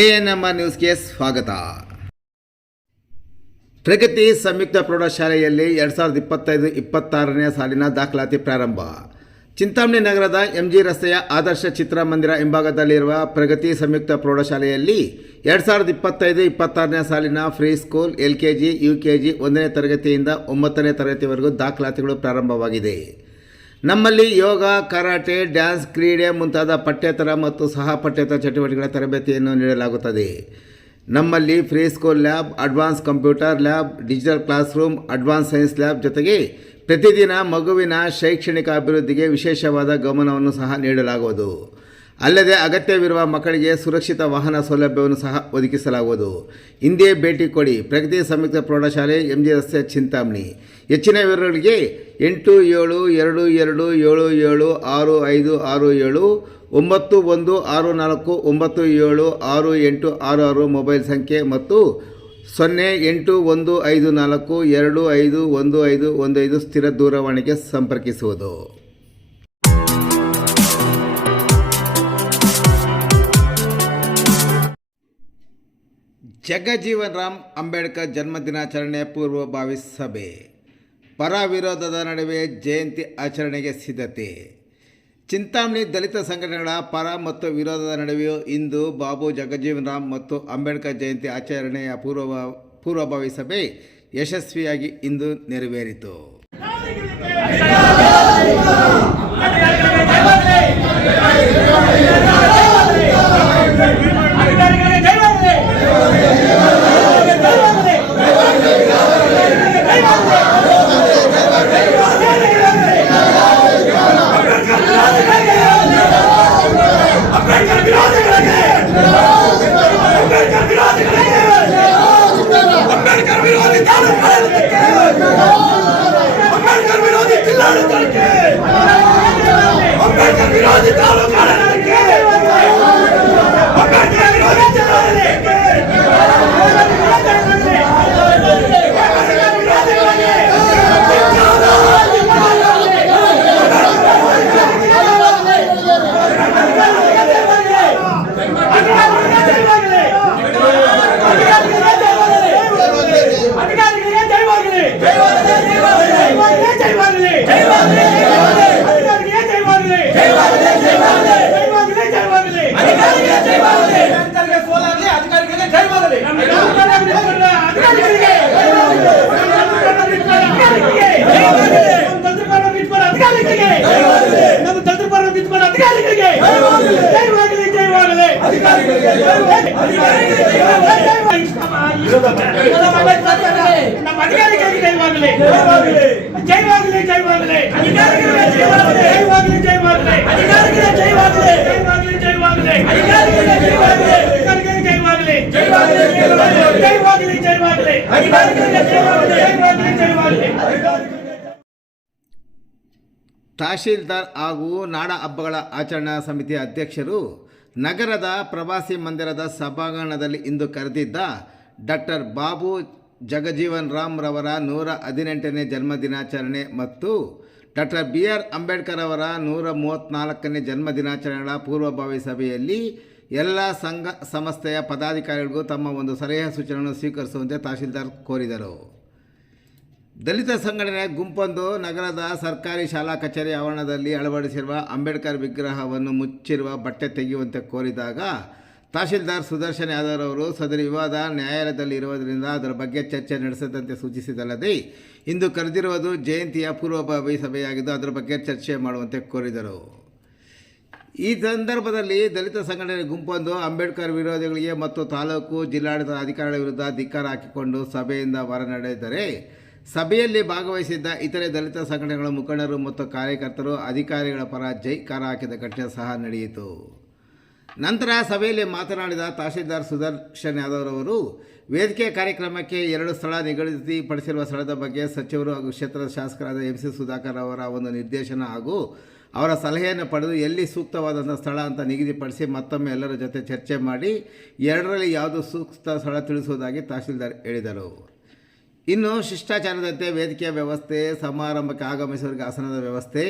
ANMR ನ್ಯೂಸ್ಗೆ ಸ್ವಾಗತ. ಪ್ರಗತಿ ಸಂಯುಕ್ತ ಪ್ರೌಢಶಾಲೆಯಲ್ಲಿ 2025-26ನೇ ಸಾಲಿನ ದಾಖಲಾತಿ ಪ್ರಾರಂಭ. ಚಿಂತಾಮಣಿ ನಗರದ MG ರಸ್ತೆಯ ಆದರ್ಶ ಚಿತ್ರಮಂದಿರ ಹಿಂಭಾಗದಲ್ಲಿರುವ ಪ್ರಗತಿ ಸಂಯುಕ್ತ ಪ್ರೌಢಶಾಲೆಯಲ್ಲಿ 2025-26ನೇ ಸಾಲಿನ ಫ್ರೀ ಸ್ಕೂಲ್ LKG, UKG 1ನೇ ತರಗತಿಯಿಂದ 9ನೇ ತರಗತಿವರೆಗೂ ದಾಖಲಾತಿಗಳು ಪ್ರಾರಂಭವಾಗಿದೆ. ನಮ್ಮಲ್ಲಿ ಯೋಗ, ಕರಾಟೆ, ಡ್ಯಾನ್ಸ್, ಕ್ರೀಡೆ ಮುಂತಾದ ಪಠ್ಯೇತರ ಮತ್ತು ಸಹ ಪಠ್ಯೇತರ ಚಟುವಟಿಕೆಗಳ ತರಬೇತಿಯನ್ನು ನೀಡಲಾಗುತ್ತದೆ. ನಮ್ಮಲ್ಲಿ free school lab, advance computer lab, digital class room, advance science lab ಜೊತೆಗೆ ಪ್ರತಿದಿನ ಮಗುವಿನ ಶೈಕ್ಷಣಿಕ ಅಭಿವೃದ್ಧಿಗೆ ವಿಶೇಷವಾದ ಗಮನವನ್ನು ಸಹ ನೀಡಲಾಗುವುದು. ಅಲ್ಲದೆ ಅಗತ್ಯವಿರುವ ಮಕ್ಕಳಿಗೆ ಸುರಕ್ಷಿತ ವಾಹನ ಸೌಲಭ್ಯವನ್ನು ಸಹ ಒದಗಿಸಲಾಗುವುದು. ಹಿಂದೆ ಭೇಟಿ ಕೊಡಿ. ಪ್ರಗತಿ ಸಂಯುಕ್ತ ಪ್ರೌಢಶಾಲೆ, MG ರಸ್ತೆ, ಚಿಂತಾಮಣಿ. ಹೆಚ್ಚಿನ ವಿವರಗಳಿಗೆ 8772776567 9164976866 ಮೊಬೈಲ್ ಸಂಖ್ಯೆ ಮತ್ತು 081542511515 ಸ್ಥಿರ ದೂರವಾಣಿಗೆ ಸಂಪರ್ಕಿಸುವುದು. ಜಗಜೀವನ್ ರಾಮ್ ಅಂಬೇಡ್ಕರ್ ಜನ್ಮದಿನಾಚರಣೆ ಪೂರ್ವಭಾವಿ ಸಭೆ. ಪರ ವಿರೋಧದ ನಡುವೆ ಜಯಂತಿ ಆಚರಣೆಗೆ ಸಿದ್ಧತೆ. ಚಿಂತಾಮಣಿ ದಲಿತ ಸಂಘಟನೆಗಳ ಪರ ಮತ್ತು ವಿರೋಧದ ನಡುವೆಯೂ ಇಂದು ಬಾಬು ಜಗಜೀವನ್ ರಾಮ್ ಮತ್ತು ಅಂಬೇಡ್ಕರ್ ಜಯಂತಿ ಆಚರಣೆಯ ಪೂರ್ವಭಾವಿ ಸಭೆ ಯಶಸ್ವಿಯಾಗಿ ಇಂದು ನೆರವೇರಿತು. ತಹಶೀಲ್ದಾರ್ ಹಾಗೂ ನಾಡ ಹಬ್ಬಗಳ ಆಚರಣಾ ಸಮಿತಿ ಅಧ್ಯಕ್ಷರು ನಗರದ ಪ್ರವಾಸಿ ಮಂದಿರದ ಸಭಾಂಗಣದಲ್ಲಿ ಇಂದು ಕರೆದಿದ್ದ ಡಾಕ್ಟರ್ ಬಾಬು ಜಗಜೀವನ್ ರಾಮ್ ರವರ 118ನೇ ಜನ್ಮದಿನಾಚರಣೆ ಮತ್ತು ಡಾಕ್ಟರ್ BR ಅಂಬೇಡ್ಕರ್ ಅವರ 134ನೇ ಜನ್ಮದಿನಾಚರಣೆಗಳ ಪೂರ್ವಭಾವಿ ಸಭೆಯಲ್ಲಿ ಎಲ್ಲ ಸಂಘ ಸಂಸ್ಥೆಯ ಪದಾಧಿಕಾರಿಗಳಿಗೂ ತಮ್ಮ ಒಂದು ಸಲಹೆ ಸೂಚನೆಯನ್ನು ಸ್ವೀಕರಿಸುವಂತೆ ತಹಶೀಲ್ದಾರ್ ಕೋರಿದರು. ದಲಿತ ಸಂಘಟನೆ ಗುಂಪೊಂದು ನಗರದ ಸರ್ಕಾರಿ ಶಾಲಾ ಕಚೇರಿ ಆವರಣದಲ್ಲಿ ಅಳವಡಿಸಿರುವ ಅಂಬೇಡ್ಕರ್ ವಿಗ್ರಹವನ್ನು ಮುಚ್ಚಿರುವ ಬಟ್ಟೆ ತೆಗೆಯುವಂತೆ ಕೋರಿದಾಗ ತಹಶೀಲ್ದಾರ್ ಸುದರ್ಶನ್ ಯಾದವ್ ಅವರು ಸದರಿ ವಿವಾದ ನ್ಯಾಯಾಲಯದಲ್ಲಿ ಇರುವುದರಿಂದ ಅದರ ಬಗ್ಗೆ ಚರ್ಚೆ ನಡೆಸದಂತೆ ಸೂಚಿಸಿದಲ್ಲದೆ ಇಂದು ಕರೆದಿರುವುದು ಜಯಂತಿಯ ಪೂರ್ವಭಾವಿ ಸಭೆಯಾಗಿದ್ದು ಅದರ ಬಗ್ಗೆ ಚರ್ಚೆ ಮಾಡುವಂತೆ ಕೋರಿದರು. ಈ ಸಂದರ್ಭದಲ್ಲಿ ದಲಿತ ಸಂಘಟನೆ ಗುಂಪೊಂದು ಅಂಬೇಡ್ಕರ್ ವಿರೋಧಿಗಳಿಗೆ ಮತ್ತು ತಾಲೂಕು ಜಿಲ್ಲಾಡಳಿತ ಅಧಿಕಾರಿಗಳ ವಿರುದ್ಧ ಧಿಕ್ಕಾರ ಹಾಕಿಕೊಂಡು ಸಭೆಯಿಂದ ಹೊರನಡೆದರೆ ಸಭೆಯಲ್ಲಿ ಭಾಗವಹಿಸಿದ್ದ ಇತರೆ ದಲಿತ ಸಂಘಟನೆಗಳ ಮುಖಂಡರು ಮತ್ತು ಕಾರ್ಯಕರ್ತರು ಅಧಿಕಾರಿಗಳ ಪರ ಜೈಕಾರ ಹಾಕಿದ ಘಟನೆ ಸಹ ನಡೆಯಿತು. ನಂತರ ಸಭೆಯಲ್ಲಿ ಮಾತನಾಡಿದ ತಹಶೀಲ್ದಾರ್ ಸುದರ್ಶನ್ ಯಾದವ್ ಅವರು ವೇದಿಕೆ ಕಾರ್ಯಕ್ರಮಕ್ಕೆ 2 ಸ್ಥಳ ನಿಗದಿಪಡಿಸಿರುವ ಸ್ಥಳದ ಬಗ್ಗೆ ಸಚಿವರು ಹಾಗೂ ಕ್ಷೇತ್ರದ ಶಾಸಕರಾದ MC ಸುಧಾಕರ್ ಅವರ ಒಂದು ನಿರ್ದೇಶನ ಹಾಗೂ ಅವರ ಸಲಹೆಯನ್ನು ಪಡೆದು ಎಲ್ಲಿ ಸೂಕ್ತವಾದಂಥ ಸ್ಥಳ ಅಂತ ನಿಗದಿಪಡಿಸಿ ಮತ್ತೊಮ್ಮೆ ಎಲ್ಲರ ಜೊತೆ ಚರ್ಚೆ ಮಾಡಿ 2ರಲ್ಲಿ ಯಾವುದು ಸೂಕ್ತ ಸ್ಥಳ ತಿಳಿಸುವುದಾಗಿ ತಹಶೀಲ್ದಾರ್ ಹೇಳಿದರು. ಇನ್ನು ಶಿಷ್ಟಾಚಾರದಂತೆ ವೇದಿಕೆಯ ವ್ಯವಸ್ಥೆ, ಸಮಾರಂಭಕ್ಕೆ ಆಗಮಿಸುವವರಿಗೆ ಆಸನದ ವ್ಯವಸ್ಥೆ,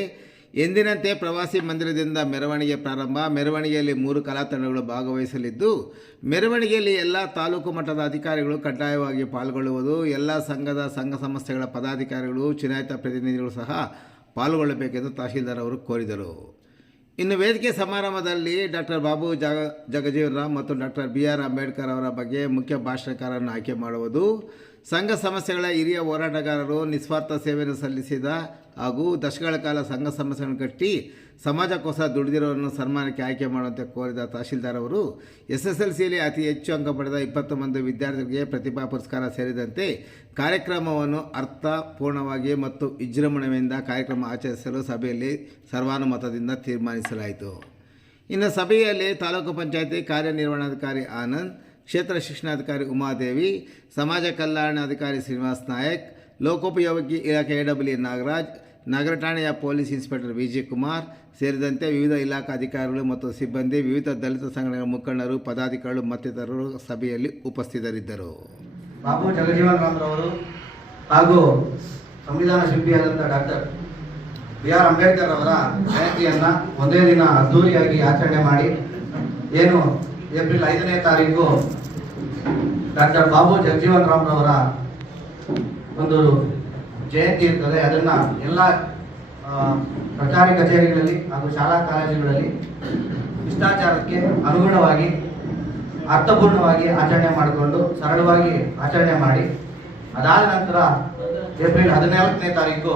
ಎಂದಿನಂತೆ ಪ್ರವಾಸಿ ಮಂದಿರದಿಂದ ಮೆರವಣಿಗೆ ಪ್ರಾರಂಭ. ಮೆರವಣಿಗೆಯಲ್ಲಿ 3 ಕಲಾ ತಂಡಗಳು ಭಾಗವಹಿಸಲಿದ್ದು, ಮೆರವಣಿಗೆಯಲ್ಲಿ ಎಲ್ಲ ತಾಲೂಕು ಮಟ್ಟದ ಅಧಿಕಾರಿಗಳು ಕಡ್ಡಾಯವಾಗಿ ಪಾಲ್ಗೊಳ್ಳುವುದು. ಎಲ್ಲ ಸಂಘ ಸಂಸ್ಥೆಗಳ ಪದಾಧಿಕಾರಿಗಳು, ಚುನಾಯಿತ ಪ್ರತಿನಿಧಿಗಳು ಸಹ ಪಾಲ್ಗೊಳ್ಳಬೇಕೆಂದು ತಹಶೀಲ್ದಾರ್ ಅವರು ಕೋರಿದರು. ಇನ್ನು ವೇದಿಕೆ ಸಮಾರಂಭದಲ್ಲಿ ಡಾಕ್ಟರ್ ಬಾಬು ಜಗಜೀವನ್ ರಾಮ್ ಮತ್ತು ಡಾಕ್ಟರ್ BR ಅಂಬೇಡ್ಕರ್ ಅವರ ಬಗ್ಗೆ ಮುಖ್ಯ ಭಾಷಣಕಾರರನ್ನು ಆಯ್ಕೆ ಮಾಡುವುದು. ಸಂಘ ಸಂಸ್ಥೆಗಳ ಹಿರಿಯ ಹೋರಾಟಗಾರರು ನಿಸ್ವಾರ್ಥ ಸೇವೆಯನ್ನು ಸಲ್ಲಿಸಿದ ಹಾಗೂ ದಶಕಗಳ ಕಾಲ ಸಂಘ ಸಂಸ್ಥೆಗಳನ್ನು ಕಟ್ಟಿ ಸಮಾಜಕ್ಕೋಸ್ಕರ ದುಡಿದಿರೋರನ್ನು ಸನ್ಮಾನಕ್ಕೆ ಆಯ್ಕೆ ಮಾಡುವಂತೆ ಕೋರಿದ ತಹಶೀಲ್ದಾರ್ ಅವರು SSLCಯಲ್ಲಿ ಅತಿ ಹೆಚ್ಚು ಅಂಕ ಪಡೆದ 20 ಮಂದಿ ವಿದ್ಯಾರ್ಥಿಗಳಿಗೆ ಪ್ರತಿಭಾ ಪುರಸ್ಕಾರ ಸೇರಿದಂತೆ ಕಾರ್ಯಕ್ರಮವನ್ನು ಅರ್ಥಪೂರ್ಣವಾಗಿ ಮತ್ತು ವಿಜೃಂಭಣೆಯಿಂದ ಕಾರ್ಯಕ್ರಮ ಆಚರಿಸಲು ಸಭೆಯಲ್ಲಿ ಸರ್ವಾನುಮತದಿಂದ ತೀರ್ಮಾನಿಸಲಾಯಿತು. ಇನ್ನು ಸಭೆಯಲ್ಲಿ ತಾಲೂಕು ಪಂಚಾಯತಿ ಕಾರ್ಯನಿರ್ವಹಣಾಧಿಕಾರಿ ಆನಂದ್, ಕ್ಷೇತ್ರ ಶಿಕ್ಷಣಾಧಿಕಾರಿ ಉಮಾದೇವಿ, ಸಮಾಜ ಕಲ್ಯಾಣಾಧಿಕಾರಿ ಶ್ರೀನಿವಾಸ್ ನಾಯಕ್, ಲೋಕೋಪಯೋಗಿ ಇಲಾಖೆ AW ನಾಗರಾಜ್, ನಗರ ಠಾಣೆಯ ಪೊಲೀಸ್ ಇನ್ಸ್ಪೆಕ್ಟರ್ VG ಕುಮಾರ್ ಸೇರಿದಂತೆ ವಿವಿಧ ಇಲಾಖಾ ಅಧಿಕಾರಿಗಳು ಮತ್ತು ಸಿಬ್ಬಂದಿ, ವಿವಿಧ ದಲಿತ ಸಂಘಟನೆಗಳ ಮುಖಂಡರು, ಪದಾಧಿಕಾರಿಗಳು ಮತ್ತಿತರರು ಸಭೆಯಲ್ಲಿ ಉಪಸ್ಥಿತರಿದ್ದರು. ಬಾಬು ಜಗಜೀವನ್ ರಾಮ್ ರವರು ಹಾಗೂ ಸಂವಿಧಾನ ಶಿಲ್ಪಿಯಾದಂಥ ಡಾಕ್ಟರ್ BR ಅಂಬೇಡ್ಕರ್ ಅವರ ಜಯಂತಿಯನ್ನು ಒಂದೇ ದಿನ ಅದ್ದೂರಿಯಾಗಿ ಆಚರಣೆ ಮಾಡಿ, ಏನು ಏಪ್ರಿಲ್ 5ನೇ ತಾರೀಕು ಡಾಕ್ಟರ್ ಬಾಬು ಜಗಜೀವನ್ ರಾಮ್ ರವರ ಒಂದು ಜಯಂತಿ ಇರ್ತದೆ. ಅದನ್ನು ಎಲ್ಲ ಸರ್ಕಾರಿ ಕಚೇರಿಗಳಲ್ಲಿ ಹಾಗೂ ಶಾಲಾ ಕಾಲೇಜುಗಳಲ್ಲಿ ಶಿಷ್ಟಾಚಾರಕ್ಕೆ ಅನುಗುಣವಾಗಿ ಅರ್ಥಪೂರ್ಣವಾಗಿ ಆಚರಣೆ ಮಾಡಿಕೊಂಡು ಸರಳವಾಗಿ ಆಚರಣೆ ಮಾಡಿ, ಅದಾದ ನಂತರ ಏಪ್ರಿಲ್ 14ನೇ ತಾರೀಕು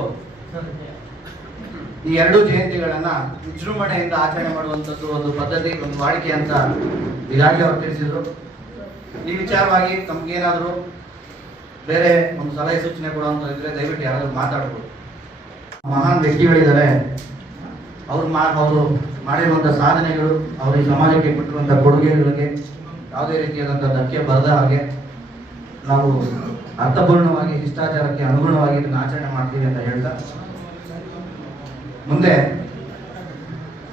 ಈ 2 ಜಯಂತಿಗಳನ್ನು ವಿಜೃಂಭಣೆಯಿಂದ ಆಚರಣೆ ಮಾಡುವಂಥದ್ದು ಒಂದು ಪದ್ಧತಿ, ಒಂದು ವಾಡಿಕೆ ಅಂತ ಈಗಾಗಲೇ ಅವರು ತಿಳಿಸಿದರು. ಈ ವಿಚಾರವಾಗಿ ತಮಗೇನಾದರೂ ಬೇರೆ ಒಂದು ಸಲಹೆ ಸೂಚನೆ ಕೊಡುವಂಥ ಇದ್ರೆ ದಯವಿಟ್ಟು ಯಾರಾದರೂ ಮಾತಾಡ್ಬೋದು. ಮಹಾನ್ ವ್ಯಕ್ತಿಗಳಿದ್ದಾರೆ, ಅವರು ಮಾಡಿರುವಂಥ ಸಾಧನೆಗಳು, ಅವರು ಈ ಸಮಾಜಕ್ಕೆ ಕೊಟ್ಟಿರುವಂಥ ಕೊಡುಗೆಗಳಿಗೆ ಯಾವುದೇ ರೀತಿಯಾದಂಥ ಧಕ್ಕೆ ಬರದ ಹಾಗೆ ನಾವು ಅರ್ಥಪೂರ್ಣವಾಗಿ ಶಿಷ್ಟಾಚಾರಕ್ಕೆ ಅನುಗುಣವಾಗಿ ಇದನ್ನು ಆಚರಣೆ ಮಾಡ್ತೀವಿ ಅಂತ ಹೇಳ್ತಾ, ಮುಂದೆ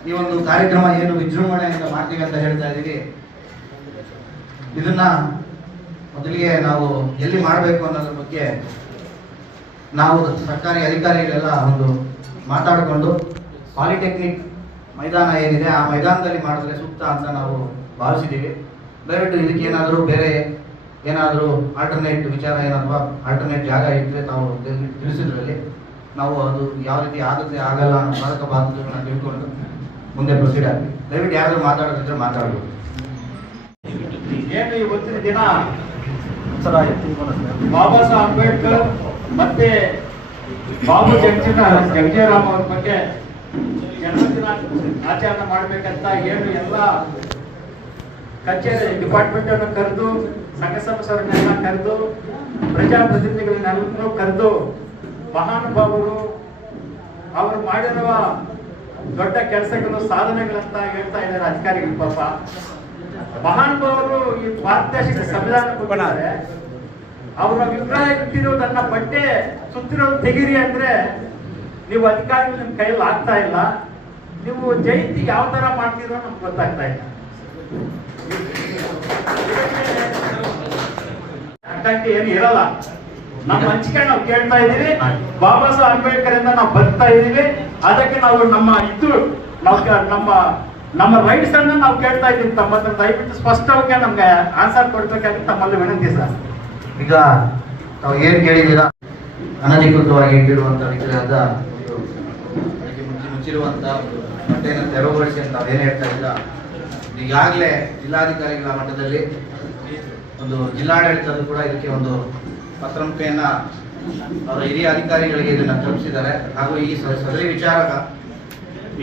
ಈ ಒಂದು ಕಾರ್ಯಕ್ರಮ ಏನು ವಿಜೃಂಭಣೆಯಿಂದ ಮಾಡ್ತೀವಿ ಅಂತ ಹೇಳ್ತಾ ಇದ್ದೀವಿ, ಇದನ್ನ ಮೊದಲಿಗೆ ನಾವು ಎಲ್ಲಿ ಮಾಡಬೇಕು ಅನ್ನೋದ್ರ ಬಗ್ಗೆ ನಾವು ಸರ್ಕಾರಿ ಅಧಿಕಾರಿಗಳೆಲ್ಲ ಒಂದು ಮಾತಾಡಿಕೊಂಡು ಪಾಲಿಟೆಕ್ನಿಕ್ ಮೈದಾನ ಏನಿದೆ ಆ ಮೈದಾನದಲ್ಲಿ ಮಾಡಿದ್ರೆ ಸೂಕ್ತ ಅಂತ ನಾವು ಭಾವಿಸಿದ್ದೀವಿ. ದಯವಿಟ್ಟು ಇದಕ್ಕೆ ಏನಾದರೂ ಬೇರೆ ಏನಾದರೂ ಆಲ್ಟರ್ನೇಟ್ ವಿಚಾರ ಏನಾದರೂ ಆಲ್ಟರ್ನೇಟ್ ಜಾಗ ಇದ್ದರೆ ತಾವು ತಿಳಿಸಿದ್ರಲ್ಲಿ ನಾವು ಅದು ಯಾವ ರೀತಿ ಆಗುತ್ತೆ ಆಗಲ್ಲ ಅನ್ನೋ ಮಾರಕ ಬಾಧ್ಯತೆಗಳನ್ನ ತಿಳ್ಕೊಂಡು ಮುಂದೆ ಪ್ರೊಸೀಡ್ ಆಗಿ ದಯವಿಟ್ಟು ಯಾರಾದರೂ ಮಾತಾಡೋದಿದ್ರೆ ಮಾತಾಡ್ಬೋದು. ಏನು ಇವತ್ತಿನ ದಿನ ಬಾಬಾ ಸಾಹೇಬ್ ಅಂಬೇಡ್ಕರ್ ಮತ್ತೆ ಬಾಬು ಜಗಜೀವರಾಮ್ ಅವ್ರ ಬಗ್ಗೆ ಜನ್ಮದಿನ ಆಚರಣೆ ಮಾಡ್ಬೇಕಂತ ಏನು ಎಲ್ಲ ಕಚೇರಿ ಡಿಪಾರ್ಟ್ಮೆಂಟ್ ಅನ್ನು ಕರೆದು, ಸಂಘ ಸಂಸ್ಥೆಗಳನ್ನೆಲ್ಲ ಕರೆದು, ಪ್ರಜಾಪ್ರತಿನಿಧಿಗಳನ್ನೆಲ್ಲರೂ ಕರೆದು, ಮಹಾನುಭಾವರು ಅವರು ಮಾಡಿರುವ ದೊಡ್ಡ ಕೆಲಸಗಳು, ಸಾಧನೆಗಳಂತ ಹೇಳ್ತಾ ಇದ್ದಾರೆ ಅಧಿಕಾರಿಗಳು. ಪಾಪ ಮಹಾನುಭಾವರು ಈ ಭಾರತ ದೇಶಕ್ಕೆ ಸಂವಿಧಾನ ಕೊಟ್ಟಿದ್ದಾರೆ. ಅವರ ವಿಗ್ರಹ ಇಟ್ಟಿರೋದನ್ನ ಬಟ್ಟೆ ಸುತ್ತಿರೋದು ತೆಗೀರಿ ಅಂದ್ರೆ ನೀವು ಅಧಿಕಾರಿಗಳು ನಿಮ್ಮ ಕೈಯಲ್ಲಿ ಆಗ್ತಾ ಇಲ್ಲ. ನೀವು ಜಯಂತಿ ಯಾವ ತರ ಮಾಡ್ತೀರೋ ನಮ್ಗೆ ಗೊತ್ತಾಗ್ತಾ ಇಲ್ಲ. ಏನು ಇರಲ್ಲ. ನಮ್ಮ ಹಂಚಿಕೆ ನಾವು ಕೇಳ್ತಾ ಇದೀವಿ. ಬಾಬಾ ಸಾಹೇಬ್ ಅಂಬೇಡ್ಕರ್ ಇಂದ ನಾವು ಬರ್ತಾ ಇದೀವಿ. ಅದಕ್ಕೆ ನಾವು ನಮ್ಮ ರೈಟ್ಸ್ ಅನ್ನ ನಾವು ಕೇಳ್ತಾ ಇದ್ದೀವಿ. ತಮ್ಮ ಹತ್ರ ದಯವಿಟ್ಟು ಸ್ಪಷ್ಟವಾಗಿ ನಮ್ಗೆ ಆನ್ಸರ್ ಕೊಡ್ಬೇಕಾಗಿ ತಮ್ಮಲ್ಲಿ ವಿನಂತಿ ಸರ್. ಈಗ ತಾವು ಏನ್ ಕೇಳಿದ್ದೀರಾ, ಅನಧಿಕೃತವಾಗಿ ಇಟ್ಟಿರುವಂತ ವಿಗ್ರಹದ ಮುಚ್ಚಿರುವಂತ ಬಟ್ಟೆಯನ್ನು ತೆರವುಗೊಳಿಸಿ ಅಂತ ತಾವೇನು ಹೇಳ್ತಾ ಇಲ್ಲ. ಈಗಾಗಲೇ ಜಿಲ್ಲಾಧಿಕಾರಿಗಳ ಮಟ್ಟದಲ್ಲಿ ಒಂದು ಜಿಲ್ಲಾಡಳಿತದ್ದು ಕೂಡ ಇದಕ್ಕೆ ಒಂದು ಪತ್ರ ಮುಖೇನ ಅವರ ಹಿರಿಯ ಅಧಿಕಾರಿಗಳಿಗೆ ಇದನ್ನ ತಲುಪಿಸಿದ್ದಾರೆ. ಹಾಗೂ ಈ ಸದರಿ ವಿಚಾರ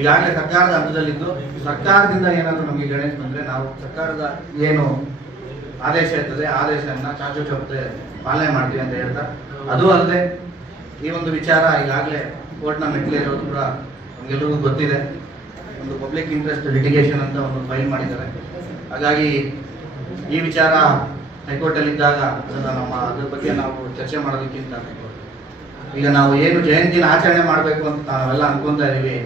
ಈಗಾಗಲೇ ಸರ್ಕಾರದ ಹಂತದಲ್ಲಿದ್ದು, ಸರ್ಕಾರದಿಂದ ಏನಾದರೂ ನಮಗೆ ಗಣೇಶ್ ಬಂದರೆ ನಾವು ಸರ್ಕಾರದ ಏನು ಆದೇಶ ಇರ್ತದೆ ಆದೇಶವನ್ನು ಚಾಚೂಚೌಕತೆ ಪಾಲನೆ ಮಾಡ್ತೀವಿ ಅಂತ ಹೇಳ್ತಾ, ಅದು ಅಲ್ಲದೆ ಈ ಒಂದು ವಿಚಾರ ಈಗಾಗಲೇ ಕೋರ್ಟ್ನ ಮೆಟ್ಟಿಲಿರೋದು ಕೂಡ ನಮಗೆಲ್ಲರಿಗೂ ಗೊತ್ತಿದೆ. ಒಂದು ಪಬ್ಲಿಕ್ ಇಂಟ್ರೆಸ್ಟ್ ಲಿಟಿಗೇಷನ್ ಅಂತ ಒಂದು ಫೈಲ್ ಮಾಡಿದ್ದಾರೆ. ಹಾಗಾಗಿ ಈ ವಿಚಾರ ಹೈಕೋರ್ಟಲ್ಲಿದ್ದಾಗ ಅದ್ರ ಬಗ್ಗೆ ನಾವು ಚರ್ಚೆ ಮಾಡೋದಕ್ಕಿಂತ ಈಗ ನಾವು ಏನು ಜಯಂತಿನ ಆಚರಣೆ ಮಾಡಬೇಕು ಅಂತ ನಾವೆಲ್ಲ ಅನ್ಕೊಂತಾ ಇದೀವಿ.